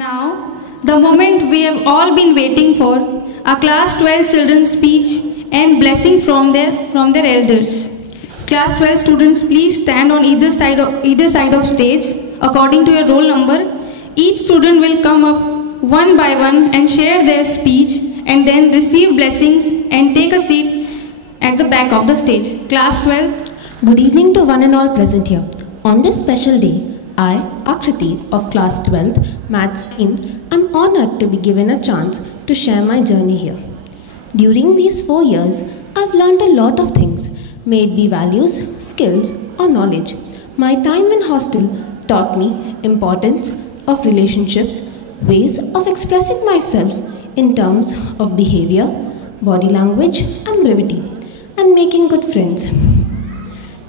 Now, the moment we have all been waiting for, a class 12 children's speech and blessing from their elders. Class 12 students, please stand on either side of stage according to your roll number. Each student will come up one by one and share their speech and then receive blessings and take a seat at the back of the stage. Class 12. Good evening to one and all present here. On this special day, I, Akriti of class 12th Maths team, am honored to be given a chance to share my journey here. During these 4 years, I've learned a lot of things, may it be values, skills or knowledge. My time in hostel taught me importance of relationships, ways of expressing myself in terms of behavior, body language and brevity, and making good friends.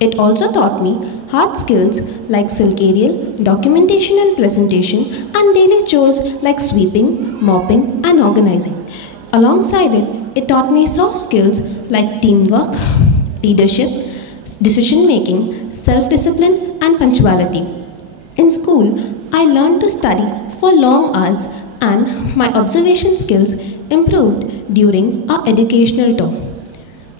It also taught me hard skills like silkarial, documentation and presentation, and daily chores like sweeping, mopping and organizing. Alongside it, it taught me soft skills like teamwork, leadership, decision making, self-discipline and punctuality. In school, I learned to study for long hours and my observation skills improved during our educational tour.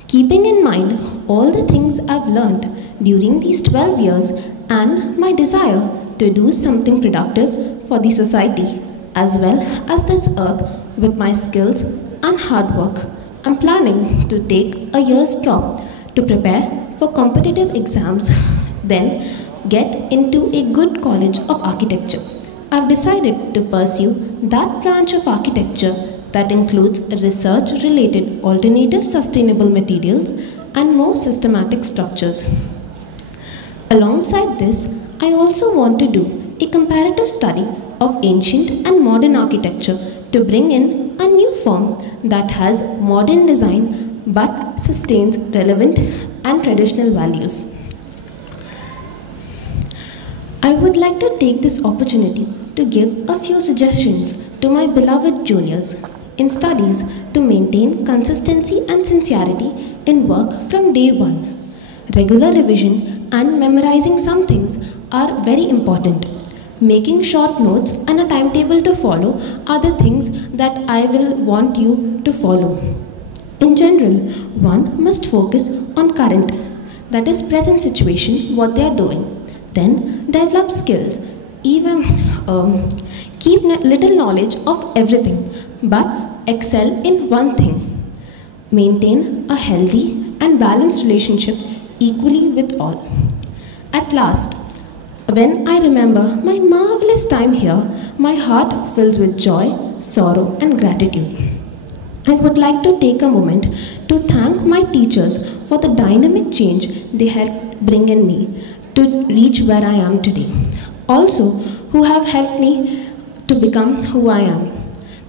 Keeping in mind all the things I've learned during these 12 years and my desire to do something productive for the society as well as this earth with my skills and hard work, I'm planning to take a year's drop to prepare for competitive exams, then get into a good college of architecture. I've decided to pursue that branch of architecture that includes research-related alternative sustainable materials and more systematic structures. Alongside this, I also want to do a comparative study of ancient and modern architecture to bring in a new form that has modern design but sustains relevant and traditional values. I would like to take this opportunity to give a few suggestions to my beloved juniors in studies to maintain consistency and sincerity in work from day one. Regular revision and memorizing some things are very important. Making short notes and a timetable to follow are the things that I will want you to follow. In general, one must focus on current, that is present situation, what they are doing. Then develop skills. Even keep little knowledge of everything, but excel in one thing. Maintain a healthy and balanced relationship equally with all. At last, when I remember my marvelous time here, my heart fills with joy, sorrow and gratitude. I would like to take a moment to thank my teachers for the dynamic change they helped bring in me to reach where I am today. Also, who have helped me to become who I am.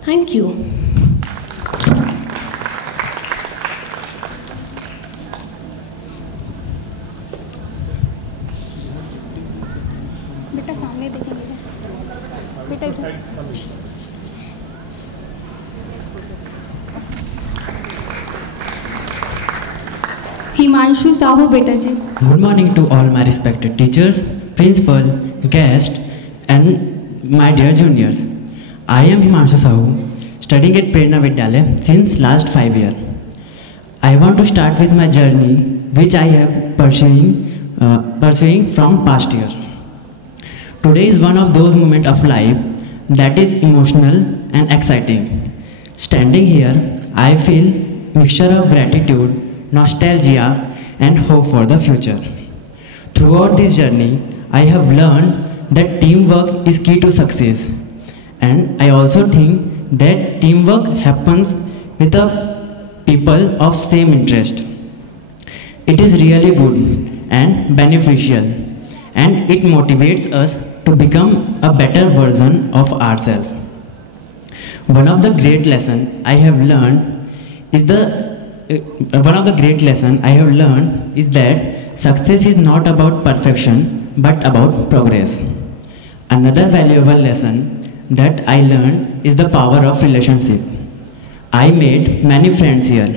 Thank you. बेटा सामने देखेंगे बेटा इधर हिमांशु साहू बेटा जी. Good morning to all my respected teachers, principal, guests and my dear juniors. I am Himanshu Sahu, studying at Prerna Vidyalaya since last 5 years. I want to start with my journey which I have pursuing from past year. Today is one of those moments of life that is emotional and exciting. Standing here, I feel mixture of gratitude, nostalgia and hope for the future. Throughout this journey, I have learned that teamwork is key to success, and I also think that teamwork happens with the people of same interest. It is really good and beneficial, and it motivates us to become a better version of ourselves. One of the great lessons I have learned is that success is not about perfection but about progress. Another valuable lesson that I learned is the power of relationship. I made many friends here.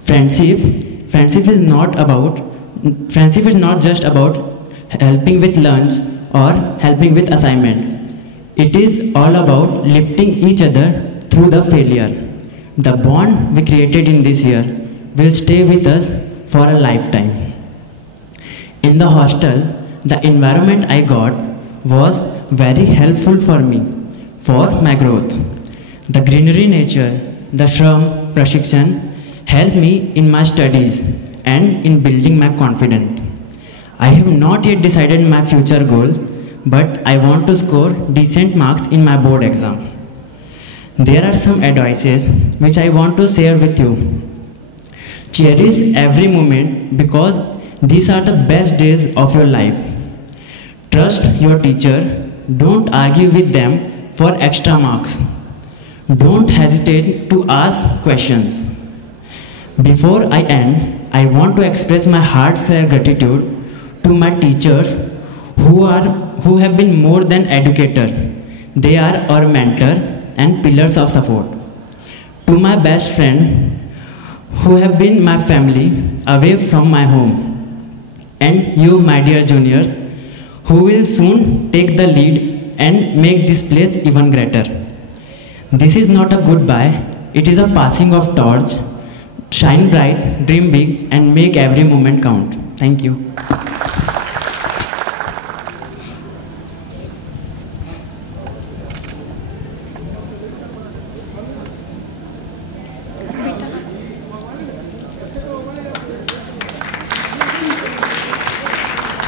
Friendship is not just about helping with lunch or helping with assignment. It is all about lifting each other through the failure. The bond we created in this year will stay with us for a lifetime. In the hostel, the environment I got was very helpful for me, for my growth. The greenery nature, the Shram Prashikshan helped me in my studies and in building my confidence. I have not yet decided my future goals, but I want to score decent marks in my board exam. There are some advices which I want to share with you. Cherish every moment because these are the best days of your life. Trust your teacher. Don't argue with them for extra marks. Don't hesitate to ask questions. Before I end, I want to express my heartfelt gratitude to my teachers who have been more than educator. They are our mentor and pillars of support. To my best friend who have been my family away from my home. And you, my dear juniors, who will soon take the lead and make this place even greater. This is not a goodbye, it is a passing of torch. Shine bright, dream big, and make every moment count. Thank you.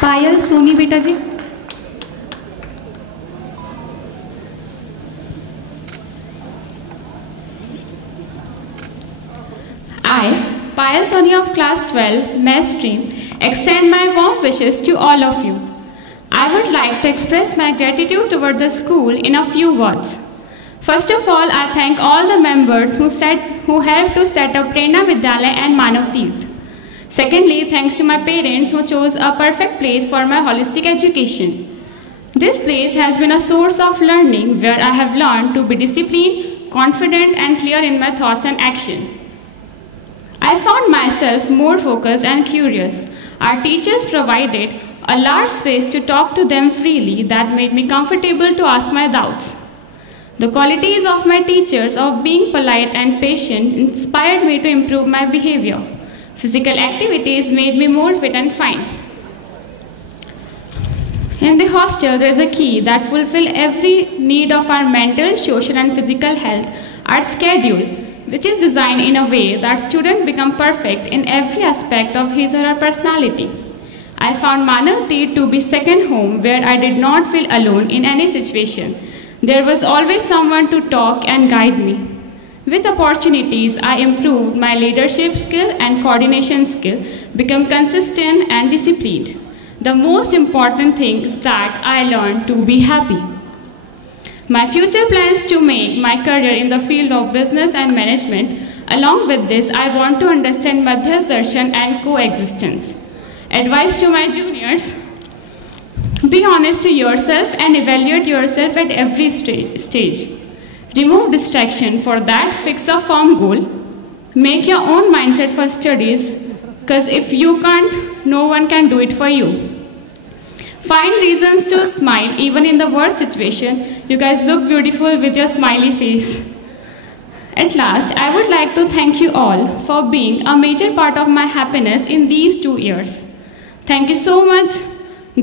पायल सोनी बेटा जी। I, Payal Soni of class 12, Math Stream, extend my warm wishes to all of you. I would like to express my gratitude toward the school in a few words. First of all, I thank all the members who helped to set up Prerna Vidyalaya and Manav Teerth. Secondly, thanks to my parents who chose a perfect place for my holistic education. This place has been a source of learning where I have learned to be disciplined, confident and clear in my thoughts and action. I found myself more focused and curious. Our teachers provided a large space to talk to them freely that made me comfortable to ask my doubts. The qualities of my teachers of being polite and patient inspired me to improve my behavior. Physical activities made me more fit and fine. In the hostel, there is a key that fulfills every need of our mental, social and physical health, our schedule, which is designed in a way that students become perfect in every aspect of his or her personality. I found Manav Teerth to be second home where I did not feel alone in any situation. There was always someone to talk and guide me. With opportunities, I improved my leadership skill and coordination skill, become consistent and disciplined. The most important thing is that I learned to be happy. My future plans to make my career in the field of business and management. Along with this, I want to understand Madhyas Darshan and coexistence. Advice to my juniors: be honest to yourself and evaluate yourself at every stage. Remove distraction. For that, fix a firm goal. Make your own mindset for studies, because if you can't, no one can do it for you. Find reasons to smile even in the worst situation. You guys look beautiful with your smiley face. At last, I would like to thank you all for being a major part of my happiness in these 2 years. Thank you so much.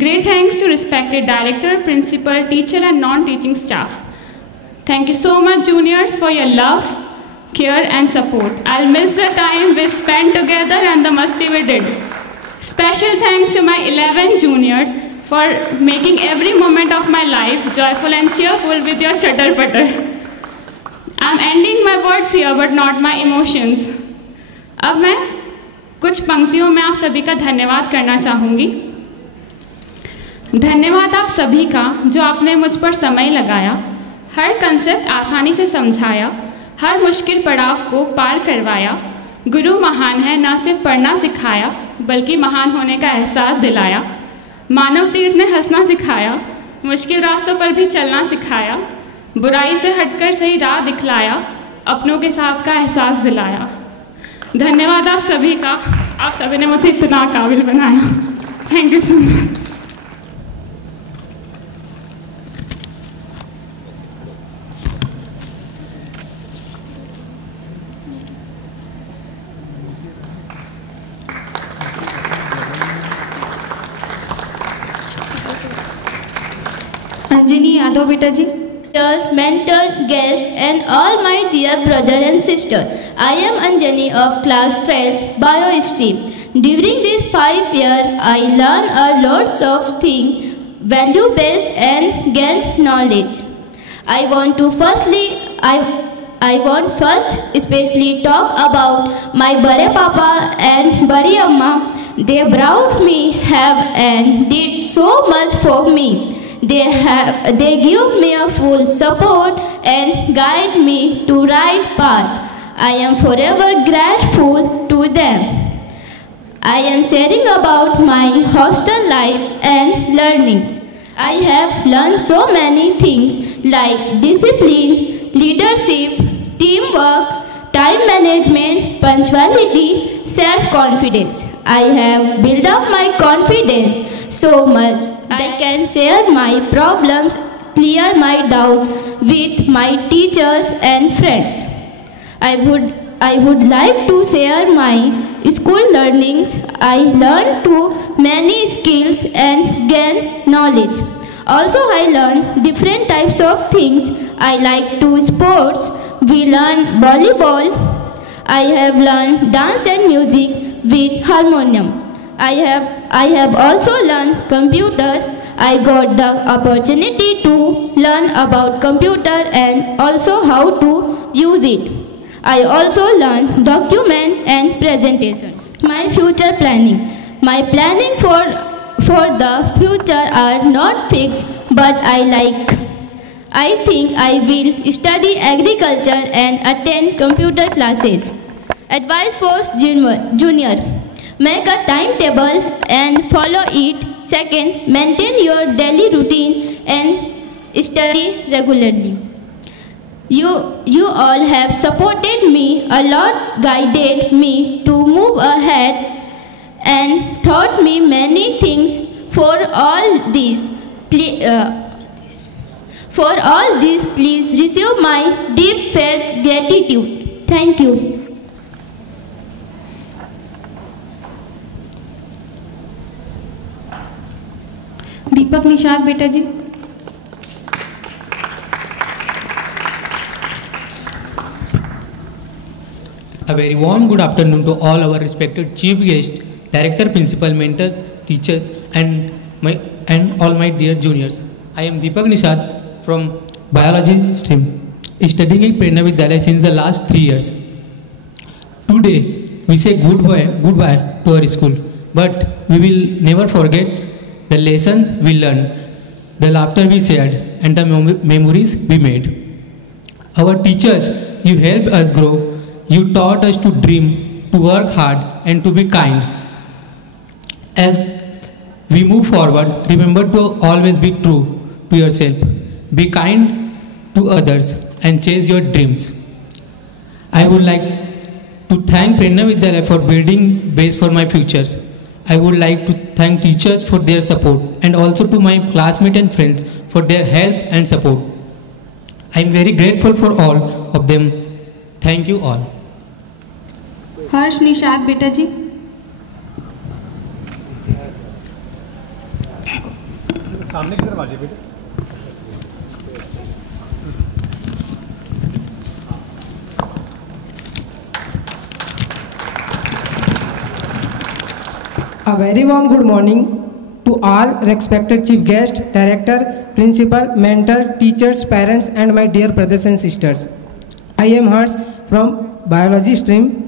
Great thanks to respected director, principal, teacher and non-teaching staff. Thank you so much, juniors, for your love, care and support. I'll miss the time we spent together and the masti we did. Special thanks to my 11 juniors for making every moment of my life joyful and cheerful with your chatter-patter. I'm ending my words here but not my emotions. अब मैं कुछ पंक्तियों में आप सभी का धन्यवाद करना चाहूँगी। धन्यवाद आप सभी का जो आपने मुझ पर समय लगाया, हर कंसेप्ट आसानी से समझाया, हर मुश्किल पड़ाव को पार करवाया। गुरु महान है, न सिर्फ पढ़ना सिखाया बल्कि महान होने का एहसास दिलाया। मानव तीर्थ ने हंसना सिखाया, मुश्किल रास्तों पर भी चलना सिखाया, बुराई से हटकर सही राह दिखलाया, अपनों के साथ का एहसास दिलाया। धन्यवाद आप सभी का, आप सभी ने मुझे इतना काबिल बनाया। Thank you so much. दो बेटा जी। Teachers, mentor, guest and all my dear brother and sister. I am Anjani of class 12 bio stream. During this 5 years, I learned a lots of things, value based and gain knowledge. I want first especially talk about my Bare Papa and Bari Amma. They brought me have and did so much for me. They give me a full support and guide me to right path. I am forever grateful to them. I am sharing about my hostel life and learnings. I have learned so many things like discipline, leadership, teamwork, time management, punctuality, self-confidence. I have built up my confidence so much I can share my problems, clear my doubts with my teachers and friends. I would like to share my school learnings. I learned too many skills and gain knowledge. Also I learned different types of things. I like to sports. We learn volleyball. I have learned dance and music with harmonium. I have also learned computer. I got the opportunity to learn about computer and also how to use it. I also learned document and presentation. My future planning. My planning for the future are not fixed, but I think I will study agriculture and attend computer classes. Advice for junior. Make a timetable and follow it. Second, maintain your daily routine and study regularly. You all have supported me a lot, guided me to move ahead and taught me many things. For all this, please receive my deep felt gratitude. Thank you. दीपक निषाद बेटा जी। A very warm good afternoon to all our respected chief guests, director, principal, mentors, teachers, and all my dear juniors. I am Deepak Nishad from biology stream, studying at Prerna Vidyalaya since the last 3 years. Today we say goodbye to our school, but we will never forget the lessons we learned, the laughter we shared, and the memories we made. Our teachers, you helped us grow. You taught us to dream, to work hard, and to be kind. As we move forward, remember to always be true to yourself. Be kind to others and chase your dreams. I would like to thank Prerna Vidyalaya for building base for my futures. I would like to thank teachers for their support and also to my classmates and friends for their help and support. I am very grateful for all of them. Thank you all. हर्ष निषाद बेटा जी। सामने की तरफ आ जाइए बेटा। A very warm good morning to all respected chief guest, director, principal, mentor, teachers, parents, and my dear brothers and sisters. I am Harsh from biology stream.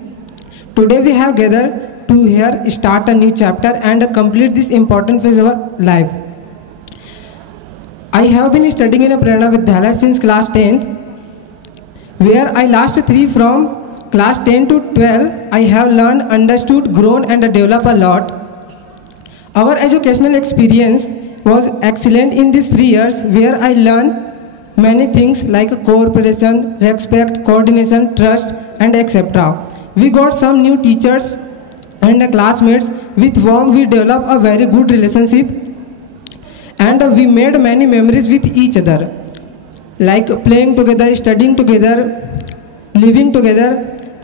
Today we have gathered to here start a new chapter and complete this important phase of our life. I have been studying in a Prerna Vidyalaya since class 10th, where I last 3 from class 10 to 12. I have learned, understood, grown, and developed a lot. Our educational experience was excellent in these 3 years, where I learned many things like cooperation, respect, coordination, trust, and etc. We got some new teachers and classmates with whom we developed a very good relationship, and we made many memories with each other, like playing together, studying together, living together,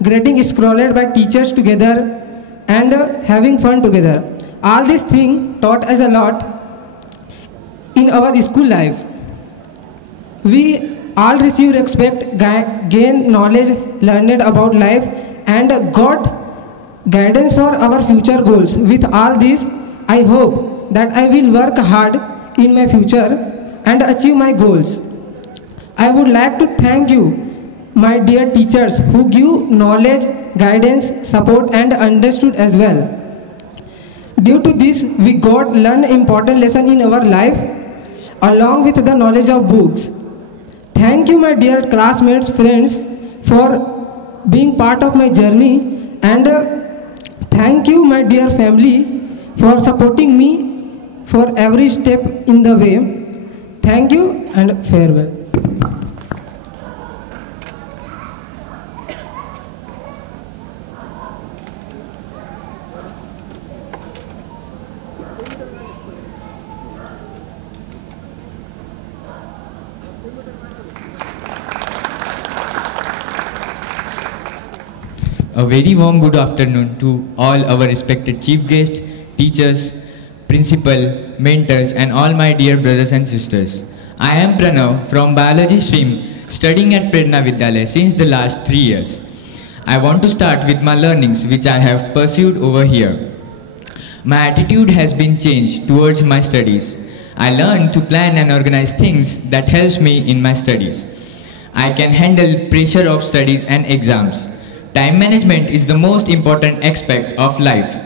getting scolded by teachers together, and having fun together. All these things taught us a lot in our school life. We all receive respect, gain knowledge, learned about life, and got guidance for our future goals. With all this, I hope that I will work hard in my future and achieve my goals. I would like to thank you, my dear teachers, who give knowledge, guidance, support, and understood as well. Due to this, we got learn important lesson in our life along with the knowledge of books. Thank you, my dear classmates, friends, for being part of my journey, and thank you, my dear family, for supporting me for every step in the way. Thank you and farewell. A very warm good afternoon to all our respected chief guests, teachers, principal, mentors, and all my dear brothers and sisters. I am Pranav from biology stream, studying at Prerna Vidyalaya since the last 3 years. I want to start with my learnings which I have pursued over here. My attitude has been changed towards my studies. I learned to plan and organize things that helps me in my studies. I can handle pressure of studies and exams. Time management is the most important aspect of life.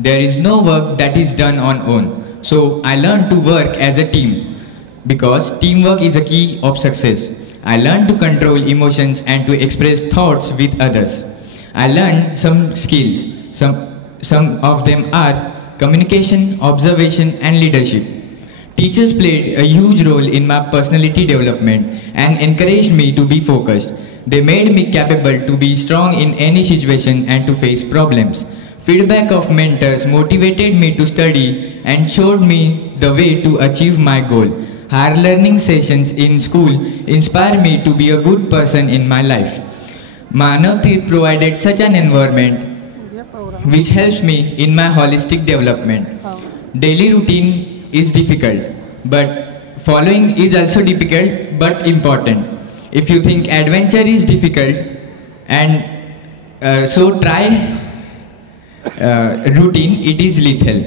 There is no work that is done on own. So I learned to work as a team because teamwork is a key of success. I learned to control emotions and to express thoughts with others. I learned some skills. Some of them are communication, observation, and leadership. Teachers played a huge role in my personality development and encouraged me to be focused. They made me capable to be strong in any situation and to face problems. Feedback of mentors motivated me to study and showed me the way to achieve my goal. Higher learning sessions in school inspire me to be a good person in my life. Manav Tirth provided such an environment which helps me in my holistic development. Daily routine is difficult, but following is also difficult but important. If you think adventure is difficult, and so try routine, it is lethal.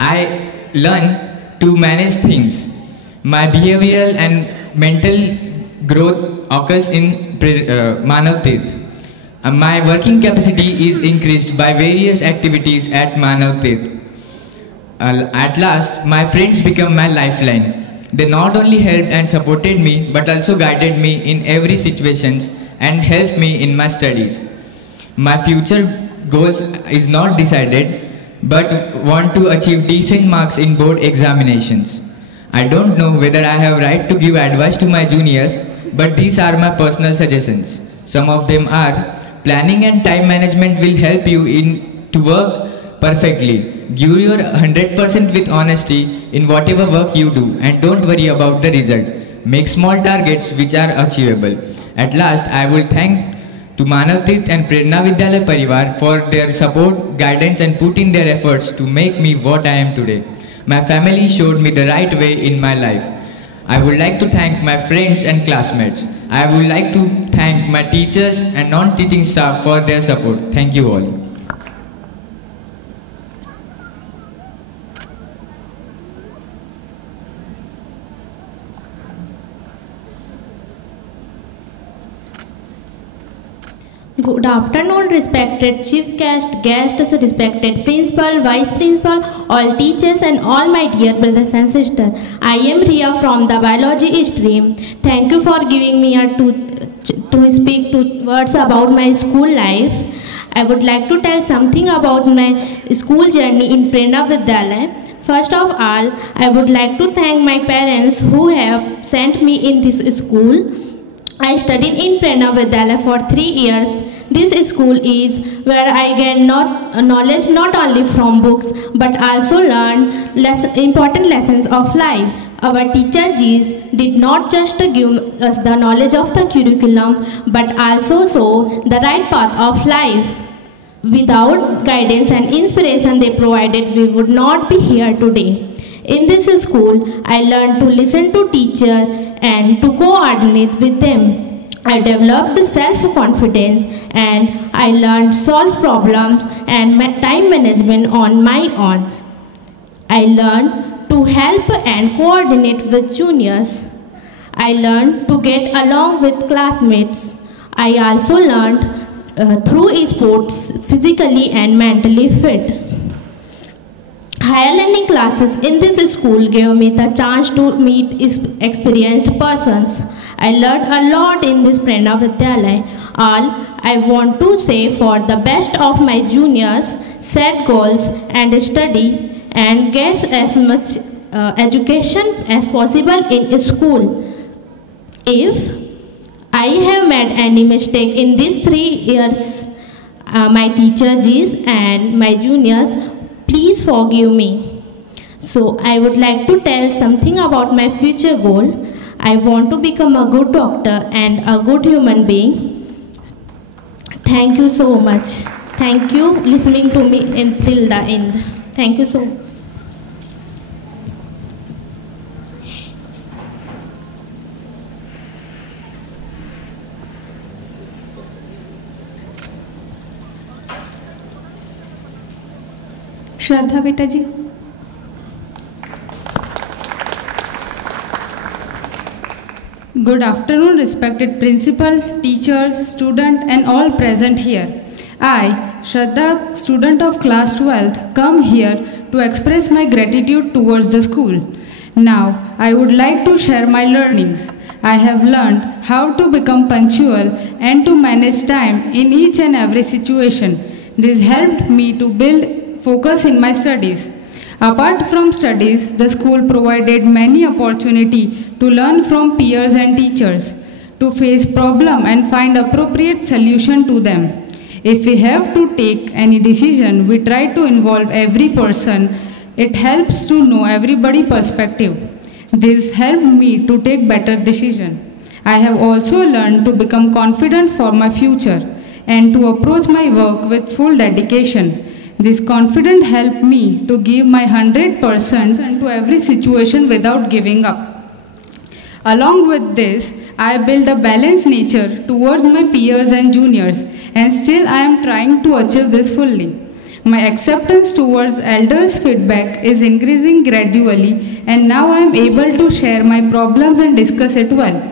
I learn to manage things. My behavioral and mental growth occurs in Manav Tirth. My working capacity is increased by various activities at Manav Tirth. At last, my friends become my lifeline. They not only helped and supported me, but also guided me in every situation and helped me in my studies. My future goals is not decided, but want to achieve decent marks in board examinations. I don't know whether I have right to give advice to my juniors, but these are my personal suggestions. Some of them are, planning and time management will help you to work perfectly. Give your 100% with honesty in whatever work you do and don't worry about the result. Make small targets which are achievable. At last, I will thank to Manav Tirth and Prerna Vidyalaya Parivar for their support, guidance and put in their efforts to make me what I am today. My family showed me the right way in my life. I would like to thank my friends and classmates. I would like to thank my teachers and non-teaching staff for their support. Thank you all. Good afternoon, respected chief guests, respected principal, vice principal, all teachers and all my dear brothers and sisters. I am Ria from the biology stream. Thank you for giving me to speak two words about my school life. I would like to tell something about my school journey in Prerna Vidyalaya. First of all, I would like to thank my parents who have sent me in this school. I studied in Prerna Vidyalaya for 3 years. This school is where I get knowledge not only from books but also learn important lessons of life. Our teacher G's did not just give us the knowledge of the curriculum but also show the right path of life. Without guidance and inspiration they provided, we would not be here today. In this school, I learned to listen to teacher and to coordinate with them. I developed self-confidence and I learned solve problems and time management on my own. I learned to help and coordinate with juniors. I learned to get along with classmates. I also learned through sports physically and mentally fit. Higher learning classes in this school gave me the chance to meet experienced persons. I learned a lot in this Prerna Vidyalaya. All I want to say for the best of my juniors, set goals and study and get as much education as possible in school. If I have made any mistake in these 3 years, my teachers and my juniors, please forgive me. So I would like to tell something about my future goal. I want to become a good doctor and a good human being. Thank you so much. Thank you listening to me until the end. Thank you so much. श्रद्धा बेटा जी। Good afternoon, respected principal, teachers, student and all present here. I, Shraddha, student of class 12th, come here to express my gratitude towards the school. Now, I would like to share my learnings. I have learned how to become punctual and to manage time in each and every situation. This helped me to build focus in my studies. Apart from studies, the school provided many opportunities to learn from peers and teachers, to face problems and find appropriate solution to them. If we have to take any decision, we try to involve every person. It helps to know everybody's perspective. This helped me to take better decision. I have also learned to become confident for my future and to approach my work with full dedication. This confidence helped me to give my 100% to every situation without giving up. Along with this, I build a balanced nature towards my peers and juniors, and still I am trying to achieve this fully. My acceptance towards elders' feedback is increasing gradually, and now I am able to share my problems and discuss it well.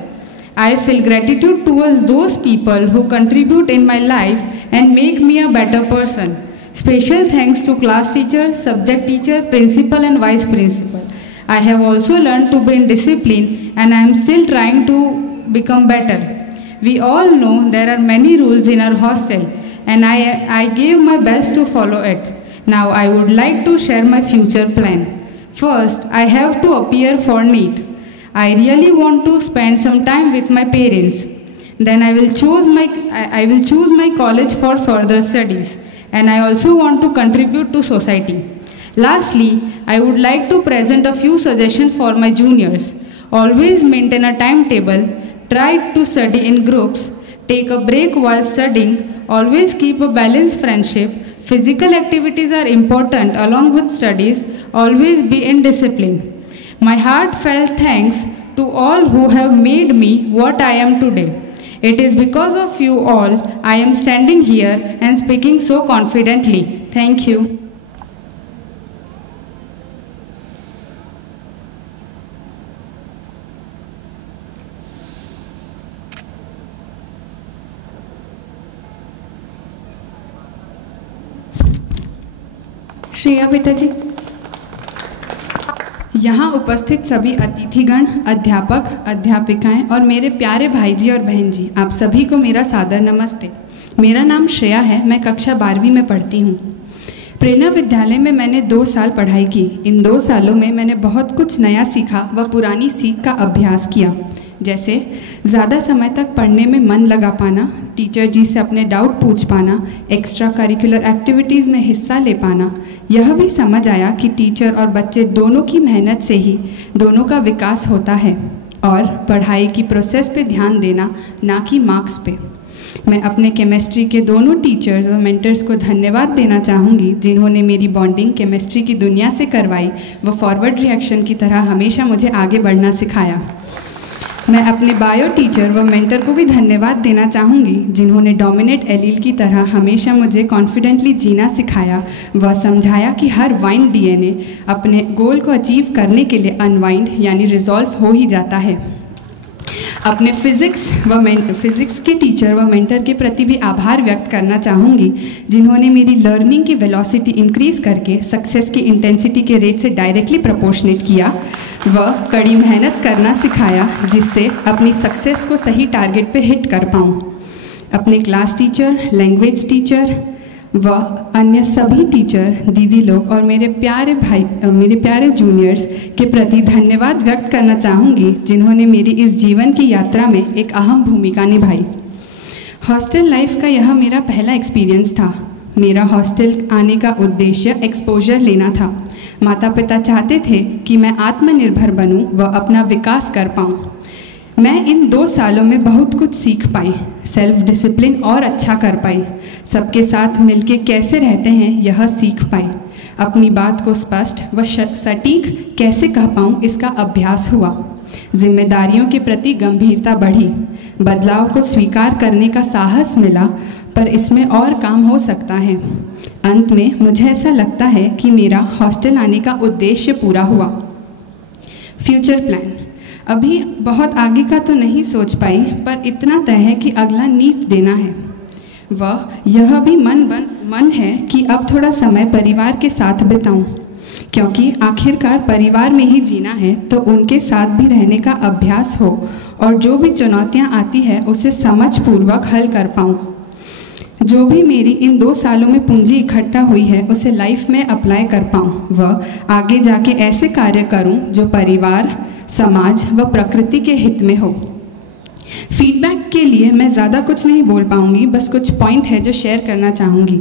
I feel gratitude towards those people who contribute in my life and make me a better person. Special thanks to class teacher, subject teacher, principal and vice principal. I have also learned to be in discipline and I am still trying to become better. We all know there are many rules in our hostel and I gave my best to follow it. Now I would like to share my future plan. First, I have to appear for NEET. I really want to spend some time with my parents. Then I will choose my college for further studies. And I also want to contribute to society. Lastly, I would like to present a few suggestions for my juniors. Always maintain a timetable, try to study in groups, take a break while studying, always keep a balanced friendship, physical activities are important along with studies, always be in discipline. My heartfelt thanks to all who have made me what I am today. It is because of you all I am standing here and speaking so confidently. Thank you. Shreya बेटा जी। यहाँ उपस्थित सभी अतिथिगण, अध्यापक, अध्यापिकाएं और मेरे प्यारे भाई जी और बहन जी, आप सभी को मेरा सादर नमस्ते। मेरा नाम श्रेया है, मैं कक्षा 12वीं में पढ़ती हूँ। प्रेरणा विद्यालय में मैंने 2 साल पढ़ाई की। इन 2 सालों में मैंने बहुत कुछ नया सीखा व पुरानी सीख का अभ्यास किया, जैसे ज़्यादा समय तक पढ़ने में मन लगा पाना, टीचर जी से अपने डाउट पूछ पाना, एक्स्ट्रा करिकुलर एक्टिविटीज़ में हिस्सा ले पाना। यह भी समझ आया कि टीचर और बच्चे दोनों की मेहनत से ही दोनों का विकास होता है और पढ़ाई की प्रोसेस पे ध्यान देना, ना कि मार्क्स पे। मैं अपने केमिस्ट्री के दोनों टीचर्स और मेंटर्स को धन्यवाद देना चाहूँगी, जिन्होंने मेरी बॉन्डिंग केमिस्ट्री की दुनिया से करवाई व फॉरवर्ड रिएक्शन की तरह हमेशा मुझे आगे बढ़ना सिखाया। मैं अपने बायो टीचर व मेंटर को भी धन्यवाद देना चाहूँगी, जिन्होंने डोमिनेट एलील की तरह हमेशा मुझे कॉन्फिडेंटली जीना सिखाया व समझाया कि हर वाइंड डीएनए अपने गोल को अचीव करने के लिए अनवाइंड यानी रिजॉल्व हो ही जाता है। अपने फिज़िक्स के टीचर व मेंटर के प्रति भी आभार व्यक्त करना चाहूँगी, जिन्होंने मेरी लर्निंग की वेलोसिटी इंक्रीज़ करके सक्सेस की इंटेंसिटी के रेट से डायरेक्टली प्रोपोर्शनेट किया व कड़ी मेहनत करना सिखाया, जिससे अपनी सक्सेस को सही टारगेट पे हिट कर पाऊँ। अपने क्लास टीचर, लैंग्वेज टीचर व अन्य सभी टीचर, दीदी लोग और मेरे प्यारे जूनियर्स के प्रति धन्यवाद व्यक्त करना चाहूँगी, जिन्होंने मेरी इस जीवन की यात्रा में एक अहम भूमिका निभाई। हॉस्टल लाइफ का यह मेरा पहला एक्सपीरियंस था। मेरा हॉस्टल आने का उद्देश्य एक्सपोजर लेना था। माता पिता चाहते थे कि मैं आत्मनिर्भर बनूं व अपना विकास कर पाऊं। मैं इन 2 सालों में बहुत कुछ सीख पाई, सेल्फ डिसिप्लिन और अच्छा कर पाई, सबके साथ मिलके कैसे रहते हैं यह सीख पाई, अपनी बात को स्पष्ट व सटीक कैसे कह पाऊँ इसका अभ्यास हुआ, जिम्मेदारियों के प्रति गंभीरता बढ़ी, बदलाव को स्वीकार करने का साहस मिला, पर इसमें और काम हो सकता है। अंत में मुझे ऐसा लगता है कि मेरा हॉस्टल आने का उद्देश्य पूरा हुआ। फ्यूचर प्लान अभी बहुत आगे का तो नहीं सोच पाई, पर इतना तय है कि अगला नीट देना है। वह यह भी मन है कि अब थोड़ा समय परिवार के साथ बिताऊं, क्योंकि आखिरकार परिवार में ही जीना है, तो उनके साथ भी रहने का अभ्यास हो और जो भी चुनौतियां आती है उसे समझपूर्वक हल कर पाऊं। जो भी मेरी इन 2 सालों में पूंजी इकट्ठा हुई है उसे लाइफ में अप्लाई कर पाऊं व आगे जाके ऐसे कार्य करूं जो परिवार, समाज व प्रकृति के हित में हो। फीडबैक के लिए मैं ज़्यादा कुछ नहीं बोल पाऊँगी, बस कुछ पॉइंट है जो शेयर करना चाहूँगी।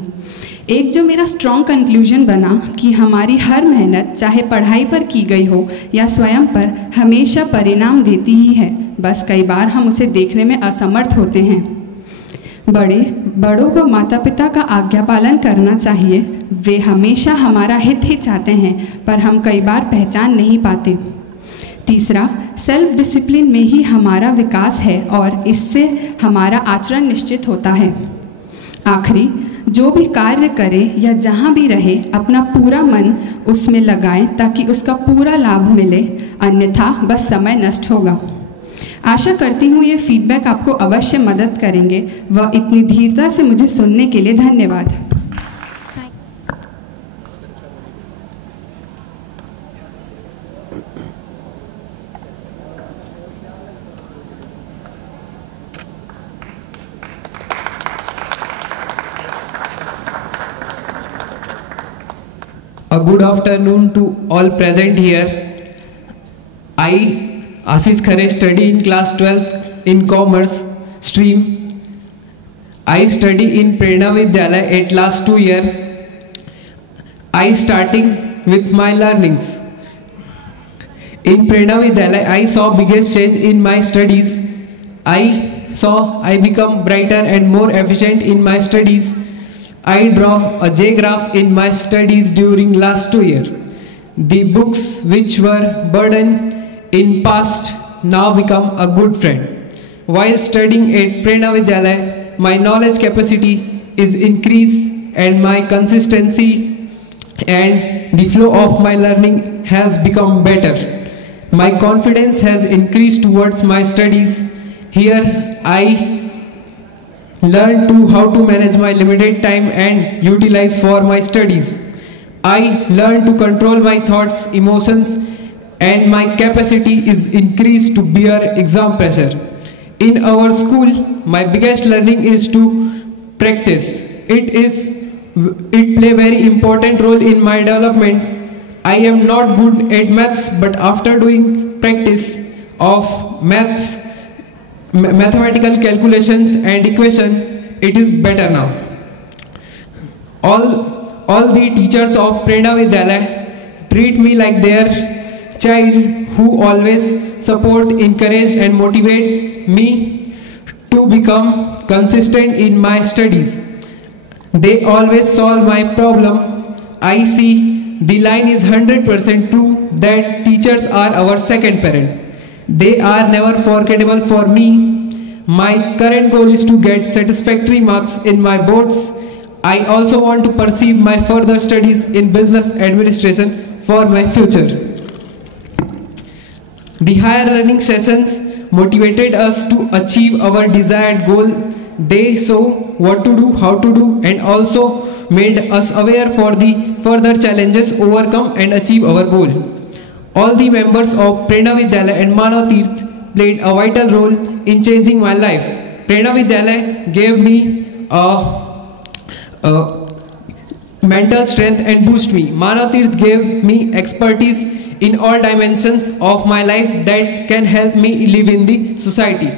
एक जो मेरा स्ट्रॉन्ग कंक्लूजन बना कि हमारी हर मेहनत चाहे पढ़ाई पर की गई हो या स्वयं पर, हमेशा परिणाम देती ही है, बस कई बार हम उसे देखने में असमर्थ होते हैं। बड़ों व माता पिता का आज्ञा पालन करना चाहिए। वे हमेशा हमारा हित ही चाहते हैं, पर हम कई बार पहचान नहीं पाते। तीसरा, सेल्फ डिसिप्लिन में ही हमारा विकास है और इससे हमारा आचरण निश्चित होता है। आखिरी, जो भी कार्य करे या जहाँ भी रहे अपना पूरा मन उसमें लगाएं ताकि उसका पूरा लाभ मिले, अन्यथा बस समय नष्ट होगा। आशा करती हूँ ये फीडबैक आपको अवश्य मदद करेंगे व इतनी धीरता से मुझे सुनने के लिए धन्यवाद। A good afternoon to all present here. I, Ashish Khare, study in class 12th in commerce stream. I study in Prerna Vidyalaya at last 2 year. I starting with my learnings. In Prerna Vidyalaya, I saw biggest change in my studies. I saw I become brighter and more efficient in my studies. I draw a J graph in my studies during last 2 years. The books which were burden in past now become a good friend. While studying at Prerna Vidyalaya, my knowledge capacity is increased and my consistency and the flow of my learning has become better. My confidence has increased towards my studies. Here I learn how to manage my limited time and utilize for my studies. I learn to control my thoughts, emotions, and my capacity is increased to bear exam pressure. In our school, my biggest learning is to practice. It play very important role in my development. I am not good at maths, but after doing practice of mathematical calculations and equation, it is better now. All the teachers of Prerna Vidyalaya treat me like their child, who always support, encourage and motivate me to become consistent in my studies. They always solve my problem. I see the line is 100% true that teachers are our second parent. They are never forgettable for me. My current goal is to get satisfactory marks in my boards. I also want to pursue my further studies in business administration for my future. The higher learning sessions motivated us to achieve our desired goal. They saw what to do, how to do, and also made us aware for the further challenges, overcome and achieve our goal. All the members of Prerna Vidyalaya and Manav Tirth played a vital role in changing my life. Prerna Vidyalaya gave me mental strength and boost me. Manav Tirth gave me expertise in all dimensions of my life that can help me live in the society.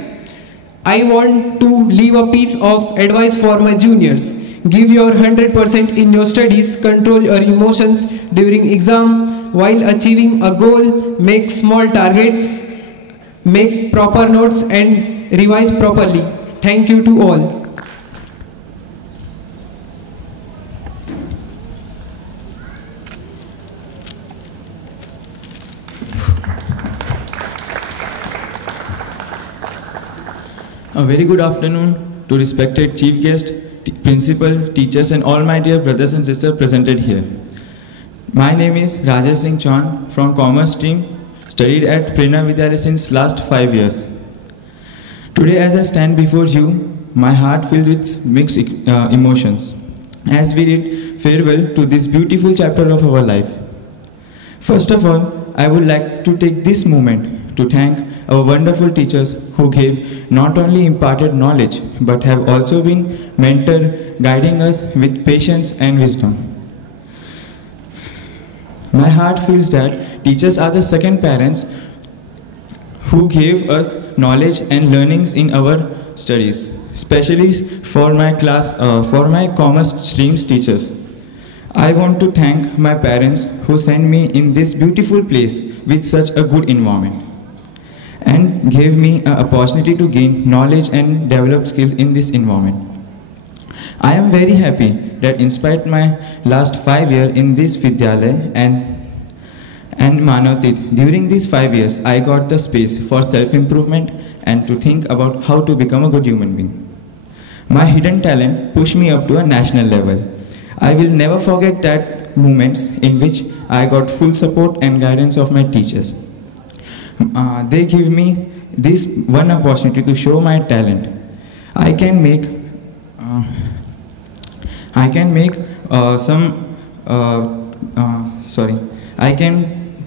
I want to leave a piece of advice for my juniors. Give your 100% in your studies, control your emotions during exam while achieving a goal, make small targets, make proper notes and revise properly. Thank you to all. A very good afternoon to respected chief guest, principal, teachers and all my dear brothers and sisters presented here. My name is Rajesh Singh Chauhan from Commerce stream, studied at Prerna Vidyalaya since last 5 years. Today as I stand before you, my heart fills with mixed emotions as we did farewell to this beautiful chapter of our life. First of all, I would like to take this moment to thank our wonderful teachers who gave not only imparted knowledge but have also been mentor guiding us with patience and wisdom. My heart feels that teachers are the second parents who gave us knowledge and learnings in our studies, especially for my commerce streams teachers. I want to thank my parents who sent me in this beautiful place with such a good environment and gave me an opportunity to gain knowledge and develop skills in this environment. I am very happy that in spite my last 5 years in this Vidyalaya and Manav Tirth, during these 5 years I got the space for self-improvement and to think about how to become a good human being. My hidden talent pushed me up to a national level. I will never forget that moments in which I got full support and guidance of my teachers. They give me this one opportunity to show my talent. I can make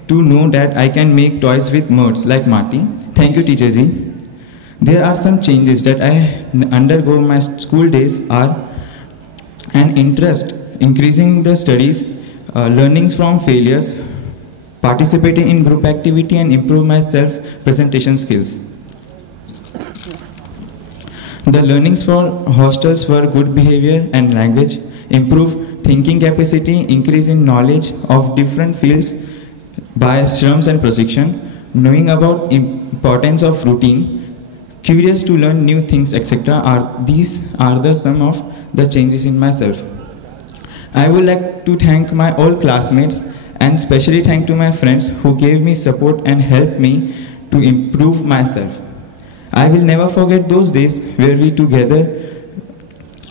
to know that I can make toys with modes like Mati. Thank you, teacher ji. There are some changes that I undergo in my school days are an interest, increasing the studies, learnings from failures, participating in group activity and improve my self-presentation skills. The learnings for hostels were good behavior and language, improve thinking capacity, increase in knowledge of different fields by shrams and precision, knowing about importance of routine, curious to learn new things, etc. These are the some of the changes in myself. I would like to thank my all classmates and especially thank to my friends who gave me support and helped me to improve myself. I will never forget those days where we together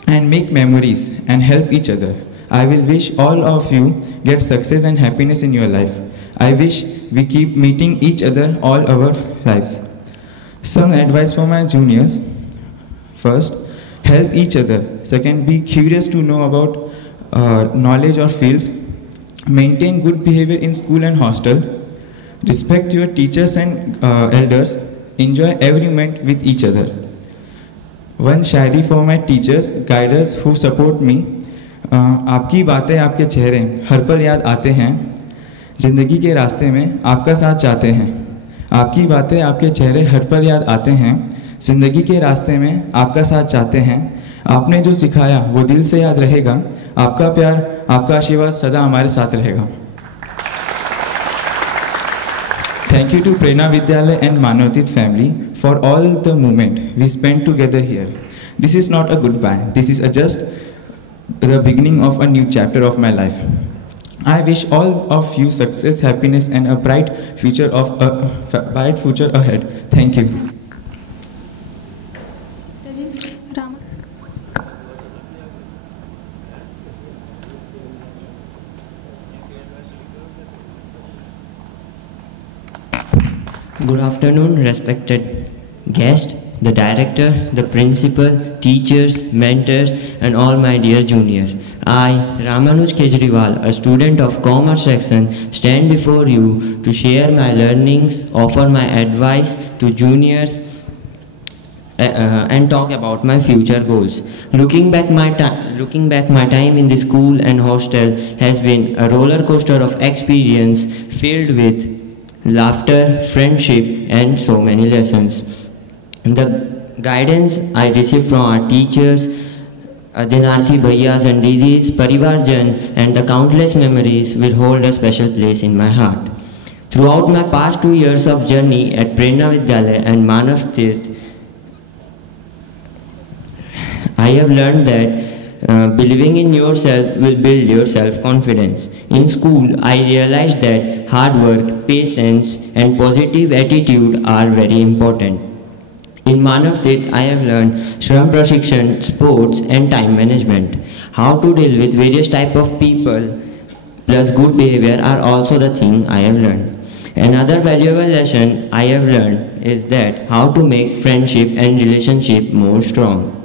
and make memories and help each other. I will wish all of you get success and happiness in your life. I wish we keep meeting each other all our lives. Some advice for my juniors. First, help each other. Second, be curious to know about knowledge or fields. Maintain good behavior in school and hostel. Respect your teachers and elders. Enjoy every moment with each other. One Shayari for my teachers, guiders who support me. आपकी बातें आपके चेहरे हर पल याद आते हैं. जिंदगी के रास्ते में आपका साथ चाहते हैं. आपकी बातें आपके चेहरे हर पल याद आते हैं. जिंदगी के रास्ते में आपका साथ चाहते हैं. आपने जो सिखाया वो दिल से याद रहेगा. आपका प्यार, आपका आशीर्वाद सदा हमारे साथ रहेगा. Thank you to Prerna Vidyalaya and Manav Tirth family for all the moment we spent together here. This is not a goodbye. This is just the beginning of a new chapter of my life. I wish all of you success, happiness, and a bright future ahead. Thank you. Good afternoon, respected guests, the director, the principal, teachers, mentors, and all my dear juniors. I, Ramanuj Kejriwal, a student of Commerce section, stand before you to share my learnings, offer my advice to juniors, and talk about my future goals. Looking back my time in the school and hostel has been a roller coaster of experience filled with laughter, friendship, and so many lessons. The guidance I received from our teachers, Dinarthi Bhaiyas and Didis, Parivarjan, and the countless memories will hold a special place in my heart. Throughout my past 2 years of journey at Prerna Vidyalaya and Manav Tirth, I have learned that believing in yourself will build your self-confidence. In school, I realized that hard work, patience, and positive attitude are very important. In Manav Tirth, I have learned Shram Prashikshan, sports, and time management. How to deal with various types of people plus good behavior are also the thing I have learned. Another valuable lesson I have learned is that how to make friendship and relationship more strong.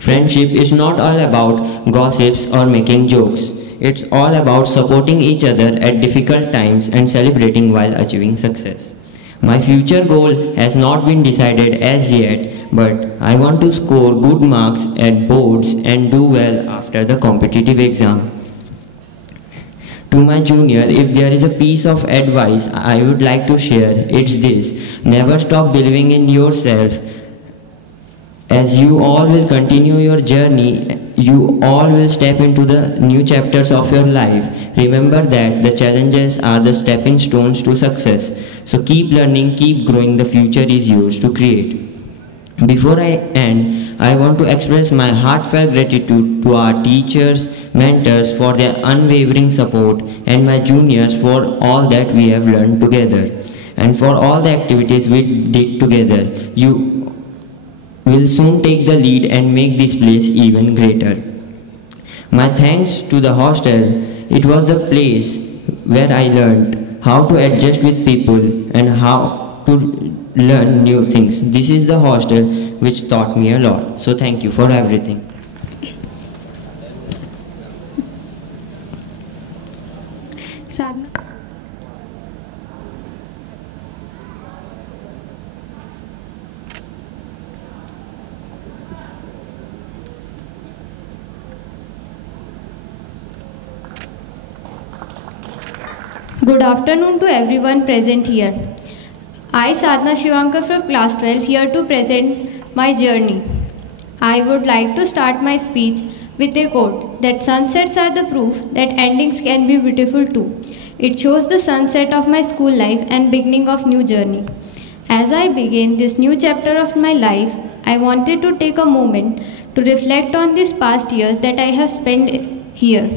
Friendship is not all about gossips or making jokes. It's all about supporting each other at difficult times and celebrating while achieving success. My future goal has not been decided as yet, but I want to score good marks at boards and do well after the competitive exam. To my junior, if there is a piece of advice I would like to share, it's this: never stop believing in yourself. As you all will continue your journey, you all will step into the new chapters of your life. Remember that the challenges are the stepping stones to success. So keep learning, keep growing, the future is yours to create. Before I end, I want to express my heartfelt gratitude to our teachers, mentors for their unwavering support, and my juniors for all that we have learned together, and for all the activities we did together. You will soon take the lead and make this place even greater. My thanks to the hostel. It was the place where I learned how to adjust with people and how to learn new things. This is the hostel which taught me a lot. So thank you for everything. Sadhna. Good afternoon to everyone present here. I, Sadhna Shivankar from class 12, here to present my journey. I would like to start my speech with a quote that sunsets are the proof that endings can be beautiful too. It shows the sunset of my school life and beginning of new journey. As I begin this new chapter of my life, I wanted to take a moment to reflect on these past years that I have spent here.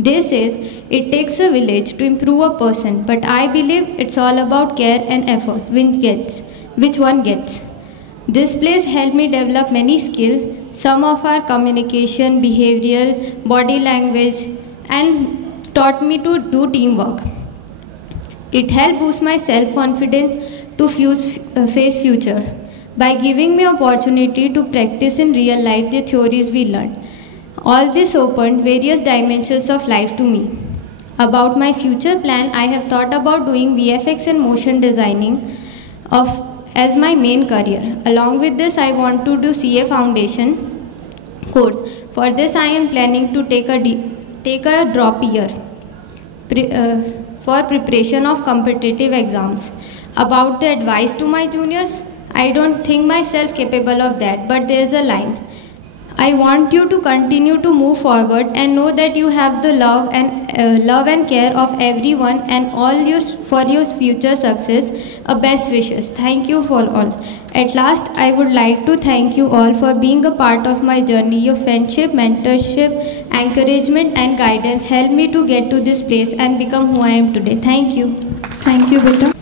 They say it takes a village to improve a person, but I believe it's all about care and effort which one gets. This place helped me develop many skills, some of our communication, behavioral, body language, and taught me to do teamwork. It helped boost my self-confidence to face future by giving me opportunity to practice in real life the theories we learned. All this opened various dimensions of life to me. About my future plan, I have thought about doing VFX and motion designing as my main career. Along with this, I want to do CA Foundation course. For this, I am planning to take a drop year for preparation of competitive exams. About the advice to my juniors, I don't think myself capable of that, but there is a line. I want you to continue to move forward and know that you have the love and care of everyone and all for your future success. Best wishes. Thank you for all. At last, I would like to thank you all for being a part of my journey. Your friendship, mentorship, encouragement and guidance helped me to get to this place and become who I am today. Thank you. Thank you, beta.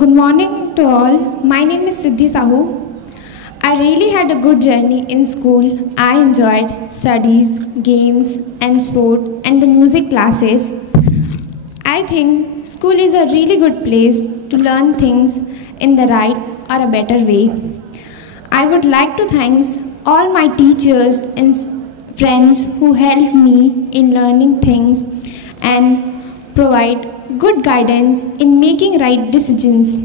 Good morning to all. My name is Siddhi Sahu. I really had a good journey in school. I enjoyed studies, games and sport and the music classes. I think school is a really good place to learn things in the right or a better way. I would like to thank all my teachers and friends who helped me in learning things and provide good guidance in making right decisions.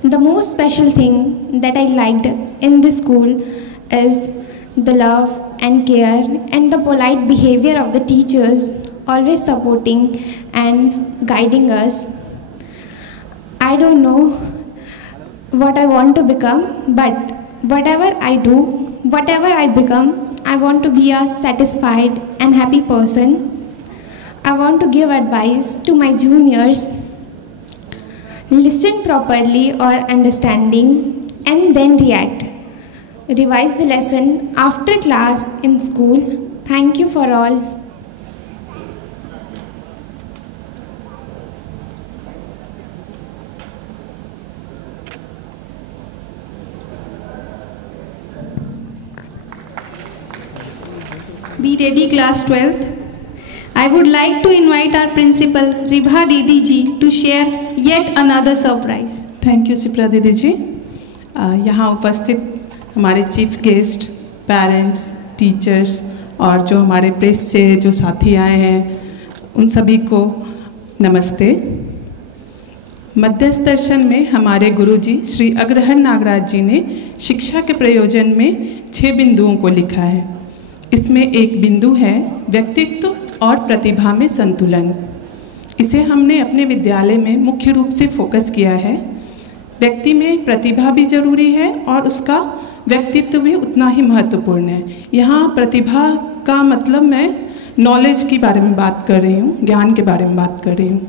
The most special thing that I liked in this school is the love and care and the polite behavior of the teachers, always supporting and guiding us. I don't know what I want to become, but whatever I do, whatever I become, I want to be a satisfied and happy person. I want to give advice to my juniors. Listen properly or understanding and then react. Revise the lesson after class in school. Thank you for all. Be ready, class 12th. I would like to invite our principal Ribha Didi ji to share yet another surprise. Thank you Shipra दीदी जी। यहाँ उपस्थित हमारे chief guest, parents, teachers और जो हमारे press से जो साथी आए हैं उन सभी को नमस्ते। मध्यस्थ दर्शन में हमारे गुरुजी श्री अग्रहर नागराज जी ने शिक्षा के प्रयोजन में 6 बिंदुओं को लिखा है। इसमें एक बिंदु है व्यक्तित्व और प्रतिभा में संतुलन। इसे हमने अपने विद्यालय में मुख्य रूप से फोकस किया है। व्यक्ति में प्रतिभा भी जरूरी है और उसका व्यक्तित्व भी उतना ही महत्वपूर्ण है। यहाँ प्रतिभा का मतलब मैं नॉलेज के बारे में बात कर रही हूँ, ज्ञान के बारे में बात कर रही हूँ।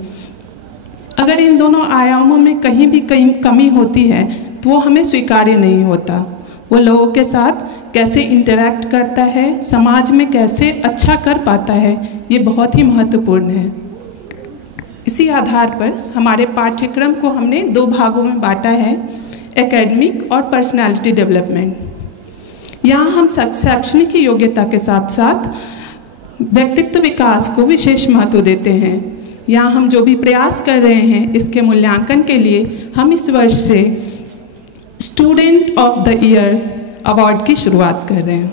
अगर इन दोनों आयामों में कहीं भी कमी होती है तो वो हमें स्वीकार्य नहीं होता। वो लोगों के साथ कैसे इंटरैक्ट करता है, समाज में कैसे अच्छा कर पाता है, ये बहुत ही महत्वपूर्ण है। इसी आधार पर हमारे पाठ्यक्रम को हमने 2 भागों में बांटा है, एकेडमिक और पर्सनालिटी डेवलपमेंट। यहाँ हम शैक्षणिक योग्यता के साथ साथ व्यक्तित्व विकास को विशेष महत्व देते हैं। यहाँ हम जो भी प्रयास कर रहे हैं इसके मूल्यांकन के लिए हम इस वर्ष से student of the year award की शुरुआत कर रहे हैं।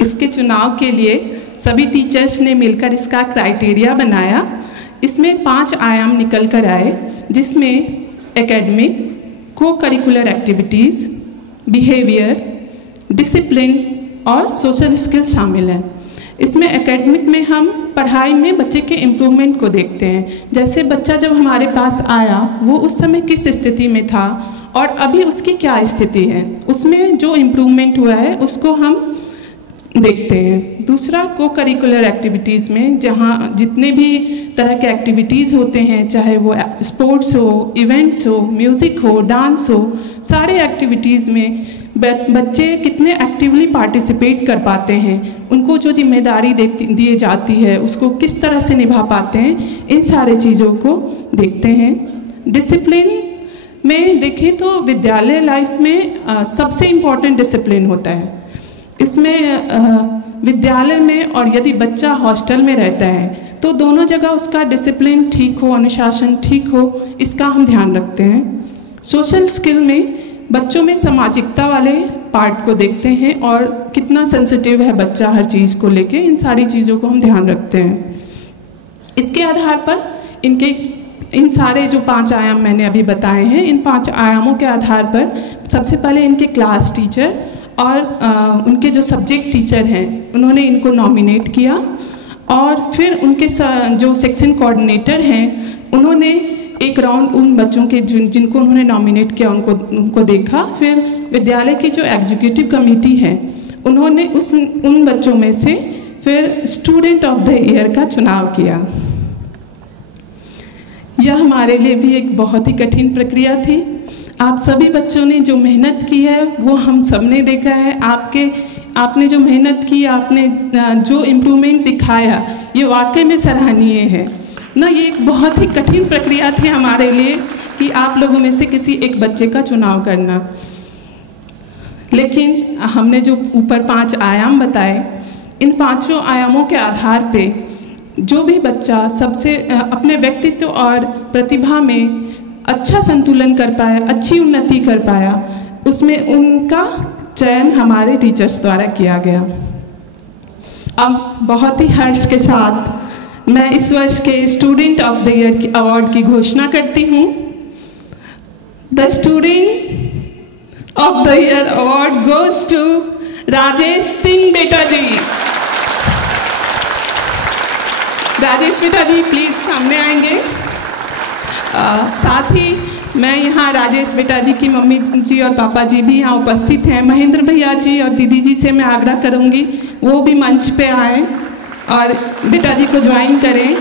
इसके चुनाव के लिए सभी टीचर्स ने मिलकर इसका क्राइटेरिया बनाया। इसमें 5 आयाम निकल कर आए, जिसमें एकेडमिक, को करिकुलर एक्टिविटीज़, बिहेवियर, डिसिप्लिन और सोशल स्किल शामिल हैं। इसमें एकेडमिक में हम पढ़ाई में बच्चे के इम्प्रूवमेंट को देखते हैं। जैसे बच्चा जब हमारे पास आया वो उस समय किस स्थिति में था और अभी उसकी क्या स्थिति है, उसमें जो इम्प्रूवमेंट हुआ है उसको हम देखते हैं। दूसरा, को करिकुलर एक्टिविटीज़ में जहाँ जितने भी तरह के एक्टिविटीज़ होते हैं, चाहे वो स्पोर्ट्स हो, इवेंट्स हो, म्यूज़िक हो, डांस हो, सारे एक्टिविटीज़ में बच्चे कितने एक्टिवली पार्टिसिपेट कर पाते हैं, उनको जो जिम्मेदारी दी जाती है उसको किस तरह से निभा पाते हैं, इन सारे चीज़ों को देखते हैं। डिसिप्लिन में देखें तो विद्यालय लाइफ में सबसे इम्पॉर्टेंट डिसिप्लिन होता है। इसमें विद्यालय में और यदि बच्चा हॉस्टल में रहता है तो दोनों जगह उसका डिसिप्लिन ठीक हो, अनुशासन ठीक हो, इसका हम ध्यान रखते हैं। सोशल स्किल में बच्चों में सामाजिकता वाले पार्ट को देखते हैं और कितना सेंसिटिव है बच्चा हर चीज़ को लेके, इन सारी चीज़ों को हम ध्यान रखते हैं। इसके आधार पर इनके इन सारे जो 5 आयाम मैंने अभी बताए हैं, इन 5 आयामों के आधार पर सबसे पहले इनके क्लास टीचर और उनके जो सब्जेक्ट टीचर हैं उन्होंने इनको नॉमिनेट किया, और फिर उनके जो सेक्शन कोऑर्डिनेटर हैं उन्होंने एक राउंड उन बच्चों के जिनको उन्होंने नॉमिनेट किया उनको देखा। फिर विद्यालय की जो एग्जीक्यूटिव कमेटी है उन्होंने उन बच्चों में से फिर स्टूडेंट ऑफ द ईयर का चुनाव किया। यह हमारे लिए भी एक बहुत ही कठिन प्रक्रिया थी। आप सभी बच्चों ने जो मेहनत की है वो हम सब ने देखा है। आपने जो मेहनत की, आपने जो इम्प्रूवमेंट दिखाया, ये वाकई में सराहनीय है ना। ये एक बहुत ही कठिन प्रक्रिया थी हमारे लिए कि आप लोगों में से किसी एक बच्चे का चुनाव करना। लेकिन हमने जो ऊपर 5 आयाम बताए, इन 5 आयामों के आधार पे जो भी बच्चा सबसे अपने व्यक्तित्व और प्रतिभा में अच्छा संतुलन कर पाया, अच्छी उन्नति कर पाया, उसमें उनका चयन हमारे टीचर्स द्वारा किया गया। अब बहुत ही हर्ष के साथ मैं इस वर्ष के student of the year award की घोषणा करती हूँ। The student of the year award goes to Rajesh Singh बेटा जी। राजेश बेटा जी प्लीज सामने आएंगे। साथ ही मैं यहाँ राजेश बेटा जी की मम्मी जी और पापा जी भी यहाँ उपस्थित हैं। महेंद्र भैया जी और दीदी जी से मैं आग्रह करूँगी वो भी मंच पे आएँ और बेटा जी को ज्वाइन करें।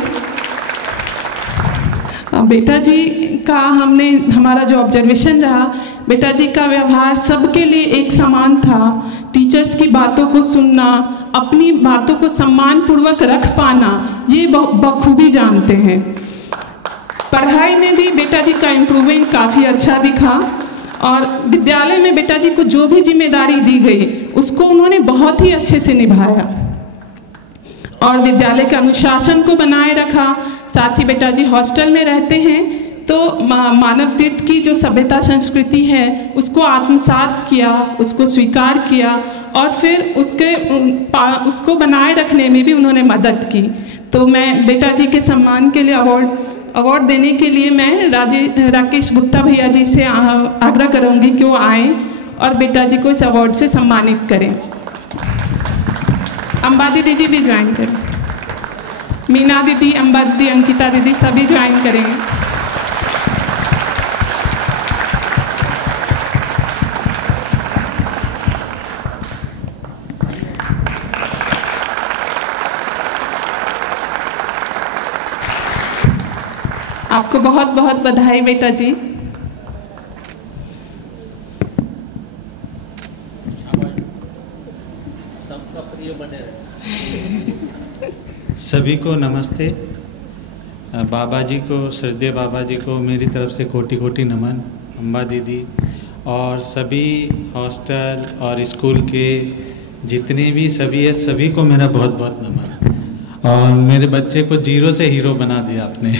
बेटा जी का हमारा जो ऑब्जर्वेशन रहा, बेटा जी का व्यवहार सबके लिए एक समान था। टीचर्स की बातों को सुनना, अपनी बातों को सम्मानपूर्वक रख पाना, ये बखूबी जानते हैं। पढ़ाई में भी बेटा जी का इम्प्रूवमेंट काफ़ी अच्छा दिखा, और विद्यालय में बेटा जी को जो भी जिम्मेदारी दी गई उसको उन्होंने बहुत ही अच्छे से निभाया और विद्यालय के अनुशासन को बनाए रखा। साथ ही बेटा जी हॉस्टल में रहते हैं तो मानव तीर्थ की जो सभ्यता संस्कृति है उसको आत्मसात किया, उसको स्वीकार किया, और फिर उसको बनाए रखने में भी उन्होंने मदद की। तो मैं बेटा जी के सम्मान के लिए अवार्ड देने के लिए मैं राकेश गुप्ता भैया जी से आग्रह करूँगी कि वो आएँ और बेटा जी को इस अवार्ड से सम्मानित करें। अम्बा दीदी जी भी ज्वाइन करें। मीना दीदी, अम्बा दीदी, अंकिता दीदी सभी ज्वाइन करेंगे। आपको बहुत बहुत बधाई बेटा जी। सभी को नमस्ते। बाबा जी को, श्रद्धेय बाबा जी को मेरी तरफ से कोटि कोटि नमन। अम्बा दीदी और सभी हॉस्टल और स्कूल के जितने भी सभी है, सभी को मेरा बहुत बहुत नमन। और मेरे बच्चे को 0 से हीरो बना दिया आपने।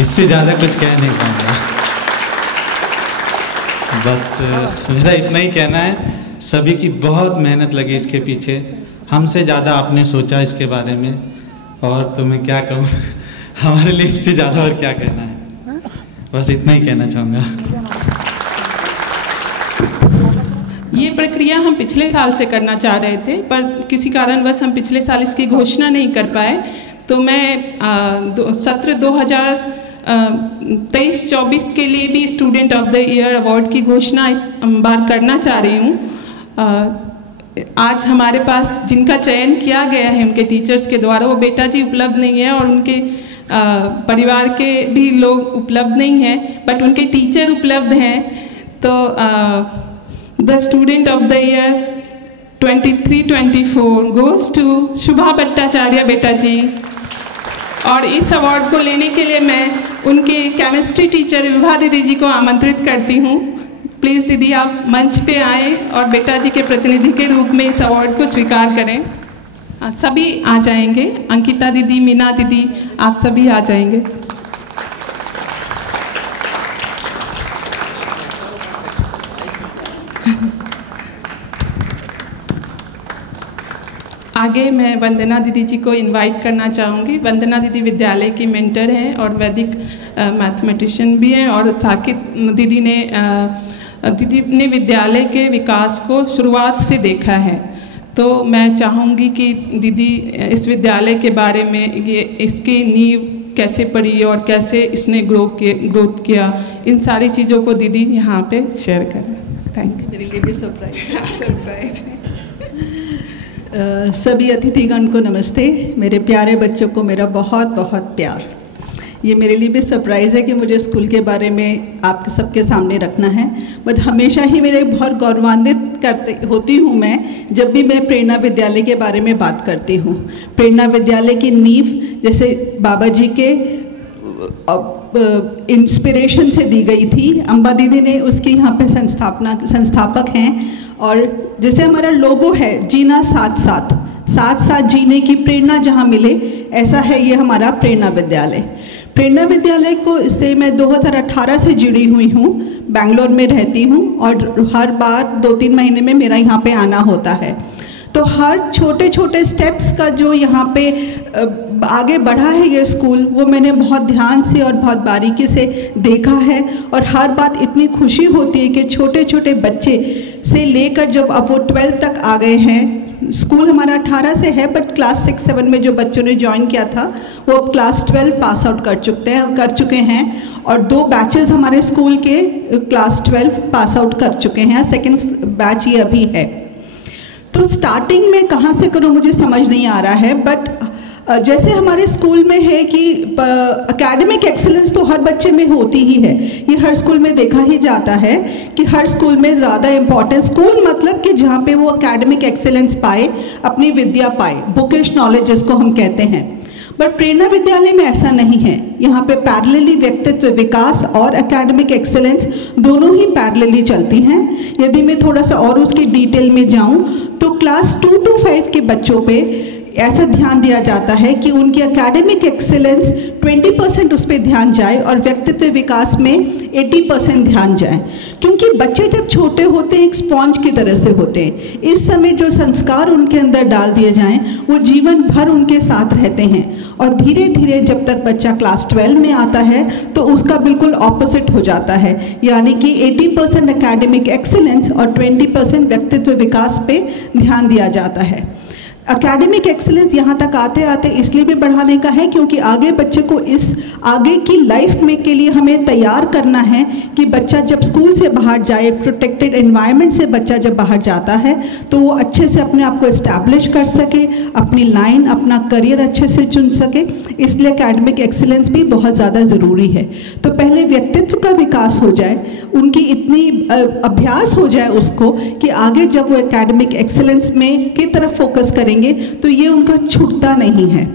इससे ज़्यादा कुछ कह नहीं पाऊँगा। बस मेरा इतना ही कहना है, सभी की बहुत मेहनत लगी इसके पीछे, हमसे ज़्यादा आपने सोचा इसके बारे में, और तो मैं क्या कहूँ हमारे लिए इससे ज़्यादा और क्या कहना है। बस इतना ही कहना चाहूँगा। ये प्रक्रिया हम पिछले साल से करना चाह रहे थे, पर किसी कारणवश हम पिछले साल इसकी घोषणा नहीं कर पाए। तो मैं सत्र 2023-24 के लिए भी student of the year award की घोषणा इस बार करना चाह रही हूँ। आज हमारे पास जिनका चयन किया गया है उनके टीचर्स के द्वारा, वो बेटा जी उपलब्ध नहीं है और उनके परिवार के भी लोग उपलब्ध नहीं हैं, बट उनके टीचर उपलब्ध हैं। तो the student of the year 23-24 goes to Shubha Bhattacharya बेटा जी। और इस अवार्ड को लेने के लिए मैं उनके केमिस्ट्री टीचर विभा दीदी जी को आमंत्रित करती हूँ। प्लीज़ दीदी आप मंच पे आएँ और बेटा जी के प्रतिनिधि के रूप में इस अवार्ड को स्वीकार करें। सभी आ जाएंगे, अंकिता दीदी, मीना दीदी, आप सभी आ जाएंगे। आगे मैं वंदना दीदी जी को इनवाइट करना चाहूँगी। वंदना दीदी विद्यालय की मेंटर हैं और वैदिक मैथमेटिशियन भी हैं, और साकित दीदी ने विद्यालय के विकास को शुरुआत से देखा है। तो मैं चाहूँगी कि दीदी इस विद्यालय के बारे में, ये इसकी नींव कैसे पड़ी और कैसे इसने ग्रोथ किया, इन सारी चीज़ों को दीदी यहाँ पे शेयर करें। Thank you. मेरे लिए भी सरप्राइज। सभी अतिथिगण को नमस्ते। मेरे प्यारे बच्चों को मेरा बहुत बहुत प्यार। ये मेरे लिए भी सरप्राइज़ है कि मुझे स्कूल के बारे में आप सबके सामने रखना है। बट हमेशा ही मेरे बहुत गौरवान्वित होती हूँ मैं जब भी मैं प्रेरणा विद्यालय के बारे में बात करती हूँ। प्रेरणा विद्यालय की नींव जैसे बाबा जी के इंस्पिरेशन से दी गई थी। अम्बा दीदी ने उसकी यहाँ पे संस्थापक हैं। और जैसे हमारा लोगो है, जीना साथ साथ, साथ साथ जीने की प्रेरणा जहाँ मिले, ऐसा है ये हमारा प्रेरणा विद्यालय। प्रेरणा विद्यालय को से मैं 2018 से जुड़ी हुई हूँ। बेंगलोर में रहती हूँ और हर बार 2-3 महीने में मेरा यहाँ पे आना होता है। तो हर छोटे छोटे स्टेप्स का जो यहाँ पे आगे बढ़ा है ये स्कूल, वो मैंने बहुत ध्यान से और बहुत बारीकी से देखा है। और हर बात इतनी खुशी होती है कि छोटे छोटे बच्चे से लेकर जब अब वो 12th तक आ गए हैं। स्कूल हमारा 18 से है, बट क्लास 6-7 में जो बच्चों ने ज्वाइन किया था वो अब क्लास 12 पास आउट कर चुके हैं। और 2 बैचेस हमारे स्कूल के क्लास 12 पास आउट कर चुके हैं। सेकेंड बैच ये अभी है। तो स्टार्टिंग में कहाँ से करूँ मुझे समझ नहीं आ रहा है। बट जैसे हमारे स्कूल में है कि एकेडमिक एक्सेलेंस तो हर बच्चे में होती ही है, ये हर स्कूल में देखा ही जाता है कि हर स्कूल में ज़्यादा इम्पॉर्टेंस, स्कूल मतलब कि जहाँ पे वो एकेडमिक एक्सेलेंस पाए, अपनी विद्या पाए, बुकिश नॉलेज जिसको हम कहते हैं। बट प्रेरणा विद्यालय में ऐसा नहीं है। यहाँ पे पैरेलली व्यक्तित्व विकास और एकेडमिक एक्सेलेंस दोनों ही पैरेलली चलती हैं। यदि मैं थोड़ा सा और उसकी डिटेल में जाऊँ तो क्लास 2 to 5 के बच्चों पे ऐसा ध्यान दिया जाता है कि उनकी एकेडमिक एक्सेलेंस 20% उस पर ध्यान जाए और व्यक्तित्व विकास में 80% ध्यान जाए। क्योंकि बच्चे जब छोटे होते हैं एक स्पॉन्ज की तरह से होते हैं। इस समय जो संस्कार उनके अंदर डाल दिए जाएं वो जीवन भर उनके साथ रहते हैं। और धीरे धीरे जब तक बच्चा क्लास 12 में आता है तो उसका बिल्कुल ऑपोजिट हो जाता है, यानी कि 80% एकेडमिक एक्सेलेंस और 20% व्यक्तित्व विकास पे ध्यान दिया जाता है। एकेडमिक एक्सेलेंस यहाँ तक आते आते इसलिए भी बढ़ाने का है क्योंकि आगे बच्चे को इस आगे की लाइफ में के लिए हमें तैयार करना है कि बच्चा जब स्कूल से बाहर जाए, प्रोटेक्टेड एनवायरनमेंट से बच्चा जब बाहर जाता है तो वो अच्छे से अपने आप को इस्टेब्लिश कर सके, अपनी लाइन, अपना करियर अच्छे से चुन सके। इसलिए एकेडमिक एक्सेलेंस भी बहुत ज़्यादा ज़रूरी है। तो पहले व्यक्तित्व का विकास हो जाए, उनकी इतनी अभ्यास हो जाए उसको कि आगे जब वो एकेडमिक एक्सेलेंस में की तरफ फोकस करेंगे तो ये उनका छूटता नहीं है।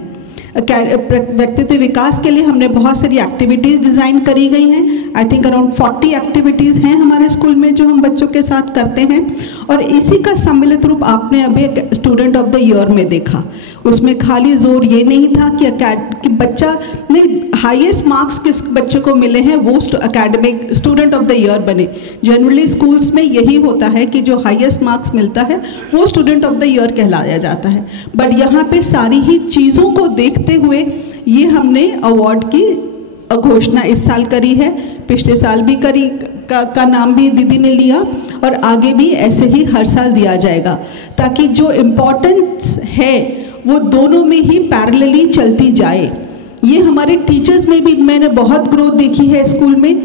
व्यक्तित्व विकास के लिए हमने बहुत सारी एक्टिविटीज़ डिज़ाइन करी गई हैं। आई थिंक अराउंड 40 एक्टिविटीज़ हैं हमारे स्कूल में जो हम बच्चों के साथ करते हैं। और इसी का सम्मिलित रूप आपने अभी स्टूडेंट ऑफ द ईयर में देखा। उसमें खाली जोर ये नहीं था कि बच्चा ने हाईएस्ट मार्क्स किस बच्चे को मिले हैं वो academic student of the year बने। जनरली स्कूल्स में यही होता है कि जो हाईएस्ट मार्क्स मिलता है वो स्टूडेंट ऑफ द ईयर कहलाया जाता है। बट यहाँ पे सारी ही चीज़ों को देखते हुए ये हमने अवार्ड की घोषणा इस साल करी है, पिछले साल भी करी का नाम भी दीदी ने लिया और आगे भी ऐसे ही हर साल दिया जाएगा, ताकि जो इम्पोर्टेंस है वो दोनों में ही पैरेलली चलती जाए। ये हमारे टीचर्स में भी मैंने बहुत ग्रोथ देखी है स्कूल में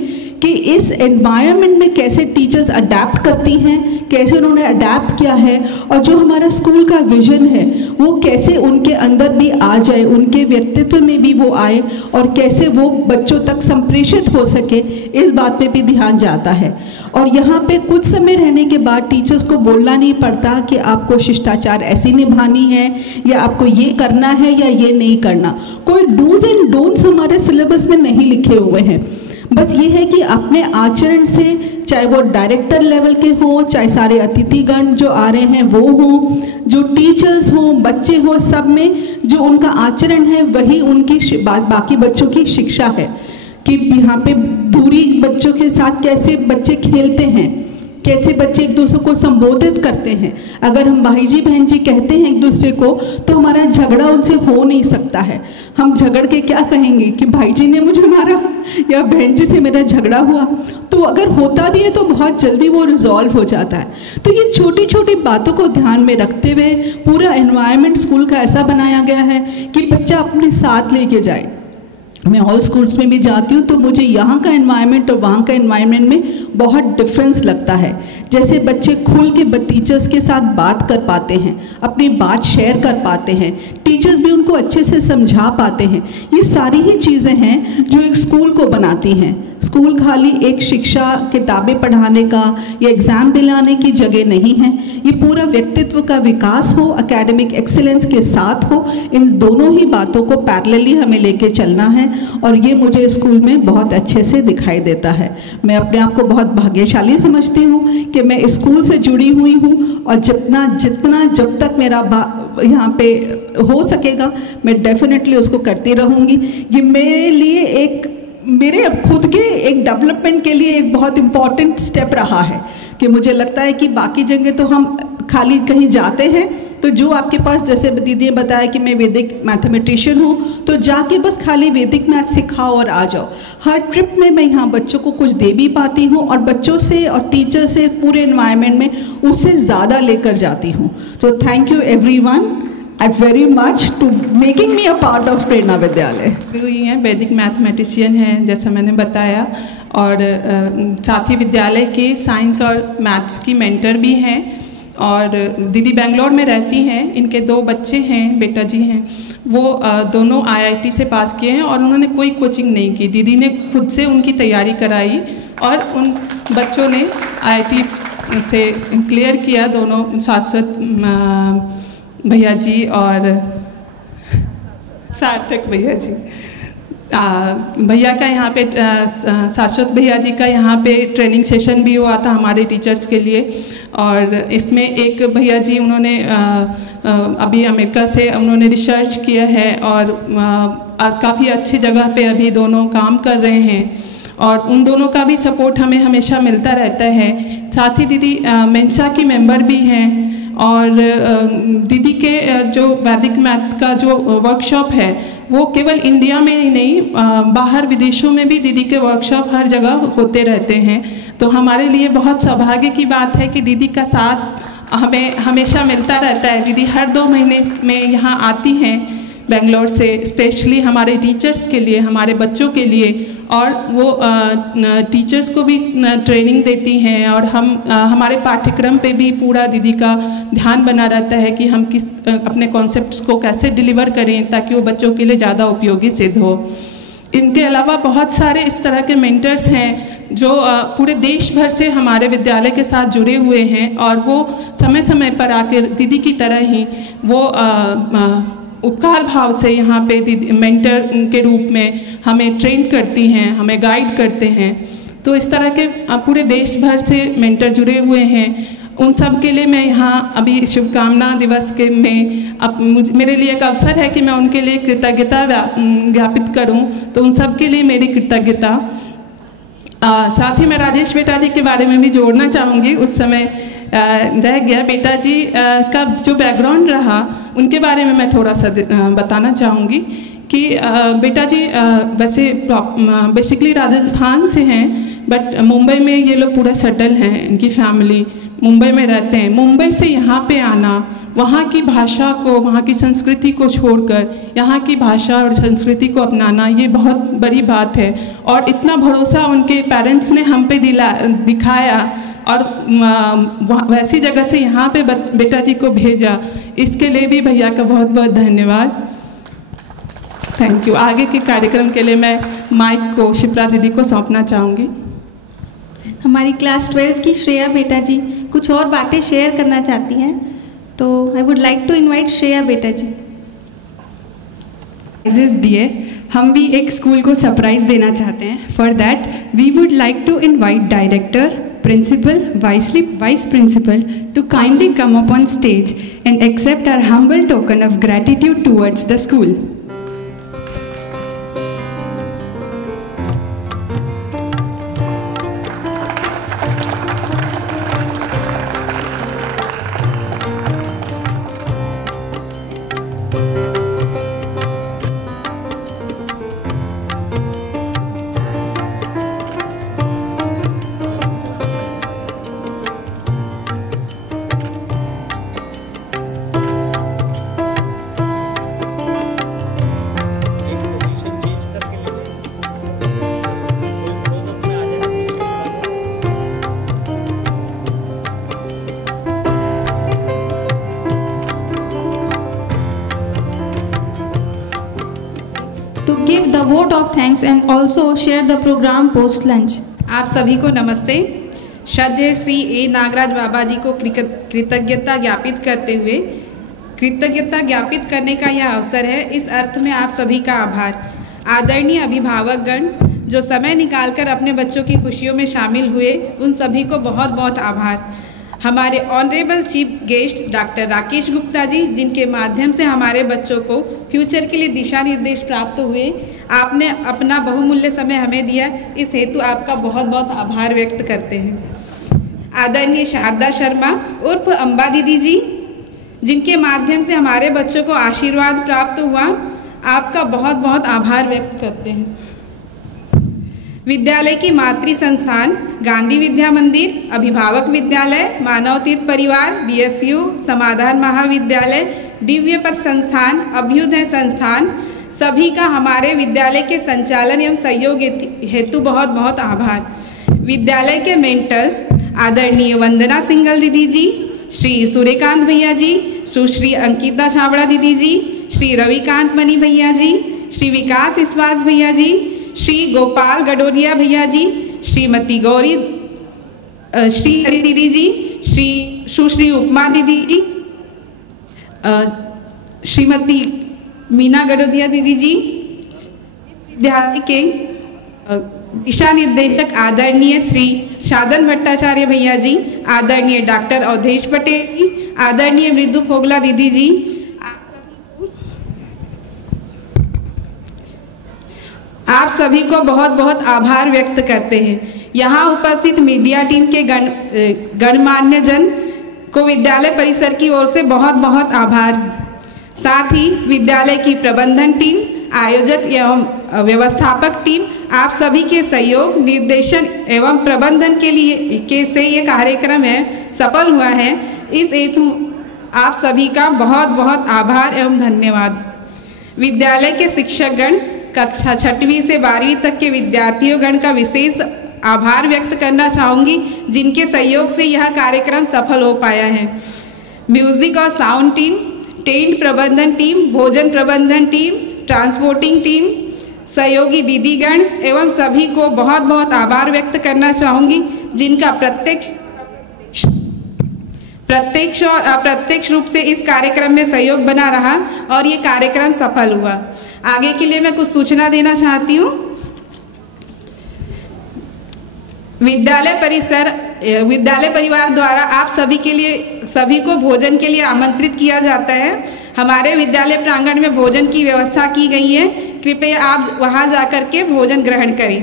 कि इस एनवायरनमेंट में कैसे टीचर्स अडेप्ट करती हैं, कैसे उन्होंने अडेप्ट किया है और जो हमारा स्कूल का विजन है वो कैसे उनके अंदर भी आ जाए, उनके व्यक्तित्व में भी वो आए और कैसे वो बच्चों तक संप्रेषित हो सके, इस बात पे भी ध्यान जाता है। और यहाँ पे कुछ समय रहने के बाद टीचर्स को बोलना नहीं पड़ता कि आपको शिष्टाचार ऐसी निभानी है या आपको ये करना है या ये नहीं करना। कोई डूज एंड डोंट्स हमारे सिलेबस में नहीं लिखे हुए हैं। बस ये है कि अपने आचरण से, चाहे वो डायरेक्टर लेवल के हों, चाहे सारे अतिथिगण जो आ रहे हैं वो हों, जो टीचर्स हों, बच्चे हों, सब में जो उनका आचरण है वही उनकी बाकी बच्चों की शिक्षा है। कि यहाँ पे दूरी बच्चों के साथ कैसे बच्चे खेलते हैं, कैसे बच्चे एक दूसरे को संबोधित करते हैं। अगर हम भाई जी बहन जी कहते हैं एक दूसरे को तो हमारा झगड़ा उनसे हो नहीं सकता है। हम झगड़ के क्या कहेंगे कि भाई जी ने मुझे मारा या बहन जी से मेरा झगड़ा हुआ, तो अगर होता भी है तो बहुत जल्दी वो रिजॉल्व हो जाता है। तो ये छोटी छोटी बातों को ध्यान में रखते हुए पूरा एनवायरनमेंट स्कूल का ऐसा बनाया गया है कि बच्चा अपने साथ लेके जाए। मैं ऑल स्कूल्स में भी जाती हूँ तो मुझे यहाँ का एनवायरनमेंट और वहाँ का एनवायरनमेंट में बहुत डिफरेंस लगता है। जैसे बच्चे खुल के टीचर्स के साथ बात कर पाते हैं, अपनी बात शेयर कर पाते हैं, टीचर्स भी उनको अच्छे से समझा पाते हैं। ये सारी ही चीज़ें हैं जो एक स्कूल को बनाती हैं। स्कूल खाली एक शिक्षा किताबें पढ़ाने का या एग्ज़ाम दिलाने की जगह नहीं है। ये पूरा व्यक्तित्व का विकास हो, एकेडमिक एक्सीलेंस के साथ हो, इन दोनों ही बातों को पैरेलली हमें लेके चलना है और ये मुझे स्कूल में बहुत अच्छे से दिखाई देता है। मैं अपने आप को बहुत भाग्यशाली समझती हूँ कि मैं स्कूल से जुड़ी हुई हूँ और जितना जब तक मेरा यहाँ पे हो सकेगा मैं डेफिनेटली उसको करती रहूँगी। ये मेरे लिए मेरे खुद के एक डेवलपमेंट के लिए एक बहुत इम्पॉर्टेंट स्टेप रहा है कि मुझे लगता है कि बाकी जगह तो हम खाली कहीं जाते हैं तो जो आपके पास, जैसे दीदी ने बताया कि मैं वैदिक मैथमेटिशियन हूँ, तो जाके बस खाली वैदिक मैथ सिखाओ और आ जाओ। हर ट्रिप में मैं यहाँ बच्चों को कुछ दे भी पाती हूँ और बच्चों से और टीचर से पूरे एनवायरनमेंट में उससे ज़्यादा लेकर जाती हूँ। तो thank you everyone very much to making me a part of प्रेरणा विद्यालय। ये हैं वैदिक मैथमेटिशियन हैं जैसा मैंने बताया, और साथ ही विद्यालय के साइंस और मैथ्स की मेंटर भी हैं, और दीदी बेंगलोर में रहती हैं। इनके 2 बच्चे हैं, बेटा जी हैं, वो दोनों IIT से पास किए हैं और उन्होंने कोई कोचिंग नहीं की। दीदी ने खुद से उनकी तैयारी कराई और उन बच्चों ने IIT से क्लियर किया, दोनों शाश्वत भैया जी और सार्थक भैया जी। भैया का यहाँ पे शाश्वत भैया जी का यहाँ पे ट्रेनिंग सेशन भी हुआ था हमारे टीचर्स के लिए, और इसमें एक भैया जी उन्होंने अभी अमेरिका से उन्होंने रिसर्च किया है और काफ़ी अच्छी जगह पे अभी दोनों काम कर रहे हैं, और उन दोनों का भी सपोर्ट हमें हमेशा मिलता रहता है। साथ ही दीदी मेंसा की मेंबर भी हैं, और दीदी के जो वैदिक मैथ का जो वर्कशॉप है वो केवल इंडिया में ही नहीं, बाहर विदेशों में भी दीदी के वर्कशॉप हर जगह होते रहते हैं। तो हमारे लिए बहुत सौभाग्य की बात है कि दीदी का साथ हमें हमेशा मिलता रहता है। दीदी हर 2 महीने में यहाँ आती हैं बेंगलोर से, स्पेशली हमारे टीचर्स के लिए, हमारे बच्चों के लिए, और वो टीचर्स को भी ट्रेनिंग देती हैं, और हमारे पाठ्यक्रम पे भी पूरा दीदी का ध्यान बना रहता है कि हम अपने कॉन्सेप्ट्स को कैसे डिलीवर करें ताकि वो बच्चों के लिए ज़्यादा उपयोगी सिद्ध हो। इनके अलावा बहुत सारे इस तरह के मेंटर्स हैं जो पूरे देश भर से हमारे विद्यालय के साथ जुड़े हुए हैं, और वो समय समय पर आकर दीदी की तरह ही वो उपकार भाव से यहाँ पे मेंटर के रूप में हमें ट्रेन करती हैं, हमें गाइड करते हैं। तो इस तरह के पूरे देश भर से मेंटर जुड़े हुए हैं। उन सब के लिए मैं यहाँ अभी शुभकामना दिवस के में मेरे लिए एक अवसर है कि मैं उनके लिए कृतज्ञता ज्ञापित करूँ, तो उन सब के लिए मेरी कृतज्ञता। साथ ही मैं राजेश बेटा जी के बारे में भी जोड़ना चाहूँगी। उस समय रह गया, बेटा जी का जो बैकग्राउंड रहा उनके बारे में मैं थोड़ा सा बताना चाहूँगी कि बेटा जी वैसे बेसिकली राजस्थान से हैं, बट मुंबई में ये लोग पूरा सेटल हैं, इनकी फैमिली मुंबई में रहते हैं। मुंबई से यहाँ पे आना, वहाँ की भाषा को, वहाँ की संस्कृति को छोड़कर यहाँ की भाषा और संस्कृति को अपनाना, ये बहुत बड़ी बात है। और इतना भरोसा उनके पेरेंट्स ने हम पे दिखाया और वैसी जगह से यहाँ पे बेटा जी को भेजा, इसके लिए भी भैया का बहुत बहुत धन्यवाद। Thank you. आगे के कार्यक्रम के लिए मैं माइक को शिप्रा दीदी को सौंपना चाहूँगी। हमारी क्लास 12 की श्रेया बेटा जी कुछ और बातें शेयर करना चाहती हैं, तो I would like to invite Shreya बेटा जी। दिए हम भी एक स्कूल को सरप्राइज देना चाहते हैं। For that we would like to invite director, principal, vice principal to kindly come up on stage and accept our humble token of gratitude towards the school. vote of thanks and also share the program post lunch. आप सभी को नमस्ते। श्रद्धेय श्री ए नागराज बाबा जी को कृतज्ञता ज्ञापित करते हुए कृतज्ञता ज्ञापित करने का यह अवसर है, इस अर्थ में आप सभी का आभार। आदरणीय अभिभावकगण जो समय निकालकर अपने बच्चों की खुशियों में शामिल हुए, उन सभी को बहुत बहुत आभार। हमारे honourable chief guest doctor Rakesh Gupta ji, जिनके माध्यम से हमारे बच्चों को फ्यूचर के लिए दिशा निर्देश प्राप्त हुए, आपने अपना बहुमूल्य समय हमें दिया, इस हेतु आपका बहुत बहुत आभार व्यक्त करते हैं। आदरणीय शारदा शर्मा उर्फ अम्बा दीदी जी, जिनके माध्यम से हमारे बच्चों को आशीर्वाद प्राप्त हुआ, आपका बहुत बहुत आभार व्यक्त करते हैं। विद्यालय की मातृ संस्थान गांधी विद्या मंदिर, अभिभावक विद्यालय, मानव तीर्थ परिवार, BSU, समाधान महाविद्यालय, दिव्य पथ संस्थान, अभ्युदय संस्थान, सभी का हमारे विद्यालय के संचालन एवं सहयोग हेतु बहुत बहुत आभार। विद्यालय के मेंटर्स आदरणीय वंदना सिंगल दीदी जी, श्री सूर्यकांत भैया जी, सुश्री अंकिता छाबड़ा दीदी जी, श्री रविकांत मनी भैया जी, श्री विकास विश्वास भैया जी, श्री गोपाल गडोरिया भैया जी, श्रीमती गौरी श्री हरी दीदी जी, सुश्री उपमा दीदी जी, श्रीमती मीना गडोदिया दीदी जी, विद्यालय के दिशा निर्देशक आदरणीय श्री साधन भट्टाचार्य भैया जी, आदरणीय डॉक्टर अवधेश पटेल जी, आदरणीय मृदु फोगला दीदी जी, आप सभी को बहुत बहुत आभार व्यक्त करते हैं। यहाँ उपस्थित मीडिया टीम के गणमान्य जन को विद्यालय परिसर की ओर से बहुत बहुत आभार। साथ ही विद्यालय की प्रबंधन टीम, आयोजक एवं व्यवस्थापक टीम, आप सभी के सहयोग, निर्देशन एवं प्रबंधन के से ये कार्यक्रम है सफल हुआ है, इस हेतु आप सभी का बहुत बहुत आभार एवं धन्यवाद। विद्यालय के शिक्षकगण, कक्षा 6वीं से 12वीं तक के विद्यार्थियों गण का विशेष आभार व्यक्त करना चाहूँगी, जिनके सहयोग से यह कार्यक्रम सफल हो पाया है। म्यूजिक और साउंड टीम, टेंट प्रबंधन टीम, भोजन प्रबंधन टीम, ट्रांसपोर्टिंग टीम, सहयोगी दीदीगण एवं सभी को बहुत बहुत आभार व्यक्त करना चाहूँगी, जिनका प्रत्यक्ष और अप्रत्यक्ष रूप से इस कार्यक्रम में सहयोग बना रहा और ये कार्यक्रम सफल हुआ। आगे के लिए मैं कुछ सूचना देना चाहती हूँ। विद्यालय परिवार द्वारा आप सभी को भोजन के लिए आमंत्रित किया जाता है। हमारे विद्यालय प्रांगण में भोजन की व्यवस्था की गई है, कृपया आप वहां जाकर के भोजन ग्रहण करें।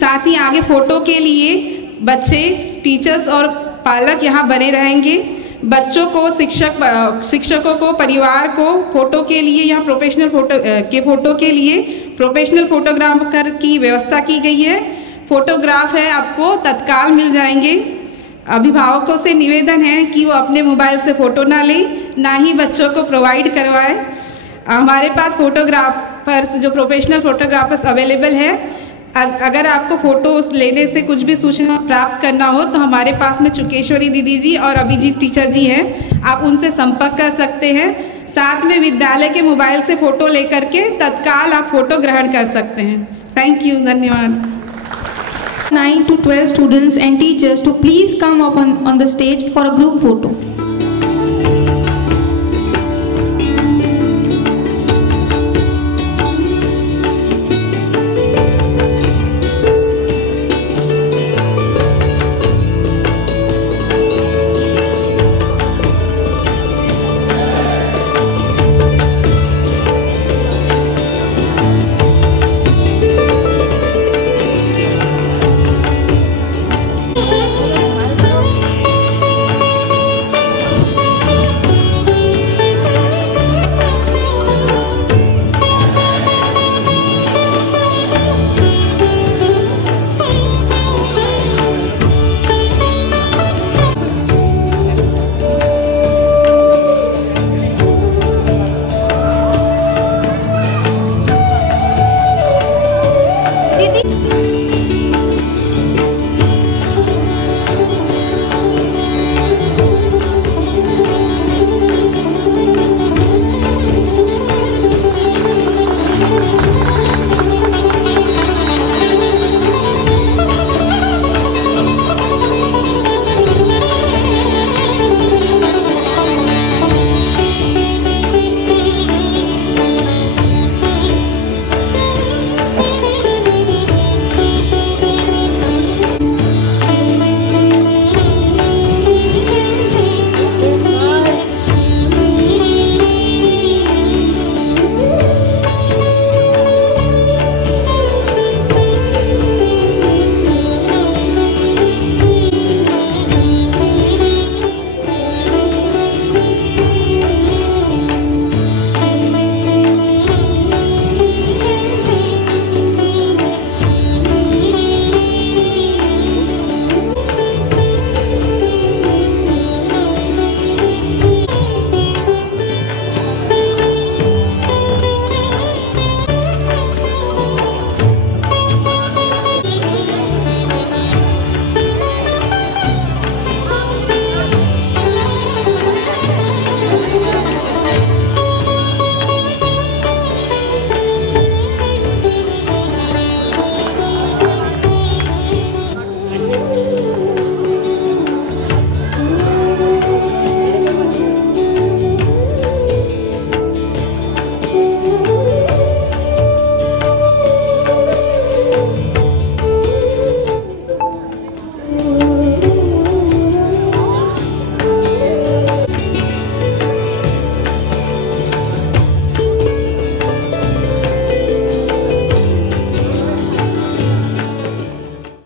साथ ही आगे फोटो के लिए बच्चे, टीचर्स और पालक यहाँ बने रहेंगे। बच्चों को, शिक्षकों को, परिवार को फोटो के लिए यहाँ फोटो के लिए प्रोफेशनल फोटोग्राफर की व्यवस्था की गई है। फोटोग्राफ है आपको तत्काल मिल जाएंगे। अभिभावकों से निवेदन है कि वो अपने मोबाइल से फ़ोटो ना लें, ना ही बच्चों को प्रोवाइड करवाएं। हमारे पास फोटोग्राफर्स, जो प्रोफेशनल फोटोग्राफर्स अवेलेबल है। अगर आपको फ़ोटोज़ लेने से कुछ भी सूचना प्राप्त करना हो तो हमारे पास में चुकेश्वरी दीदी जी और अभिजीत टीचर जी हैं, आप उनसे संपर्क कर सकते हैं। साथ में विद्यालय के मोबाइल से फ़ोटो लेकर के तत्काल आप फ़ोटो ग्रहण कर सकते हैं। थैंक यू, धन्यवाद। 9 to 12 students and teachers to please come up on the stage for a group photo.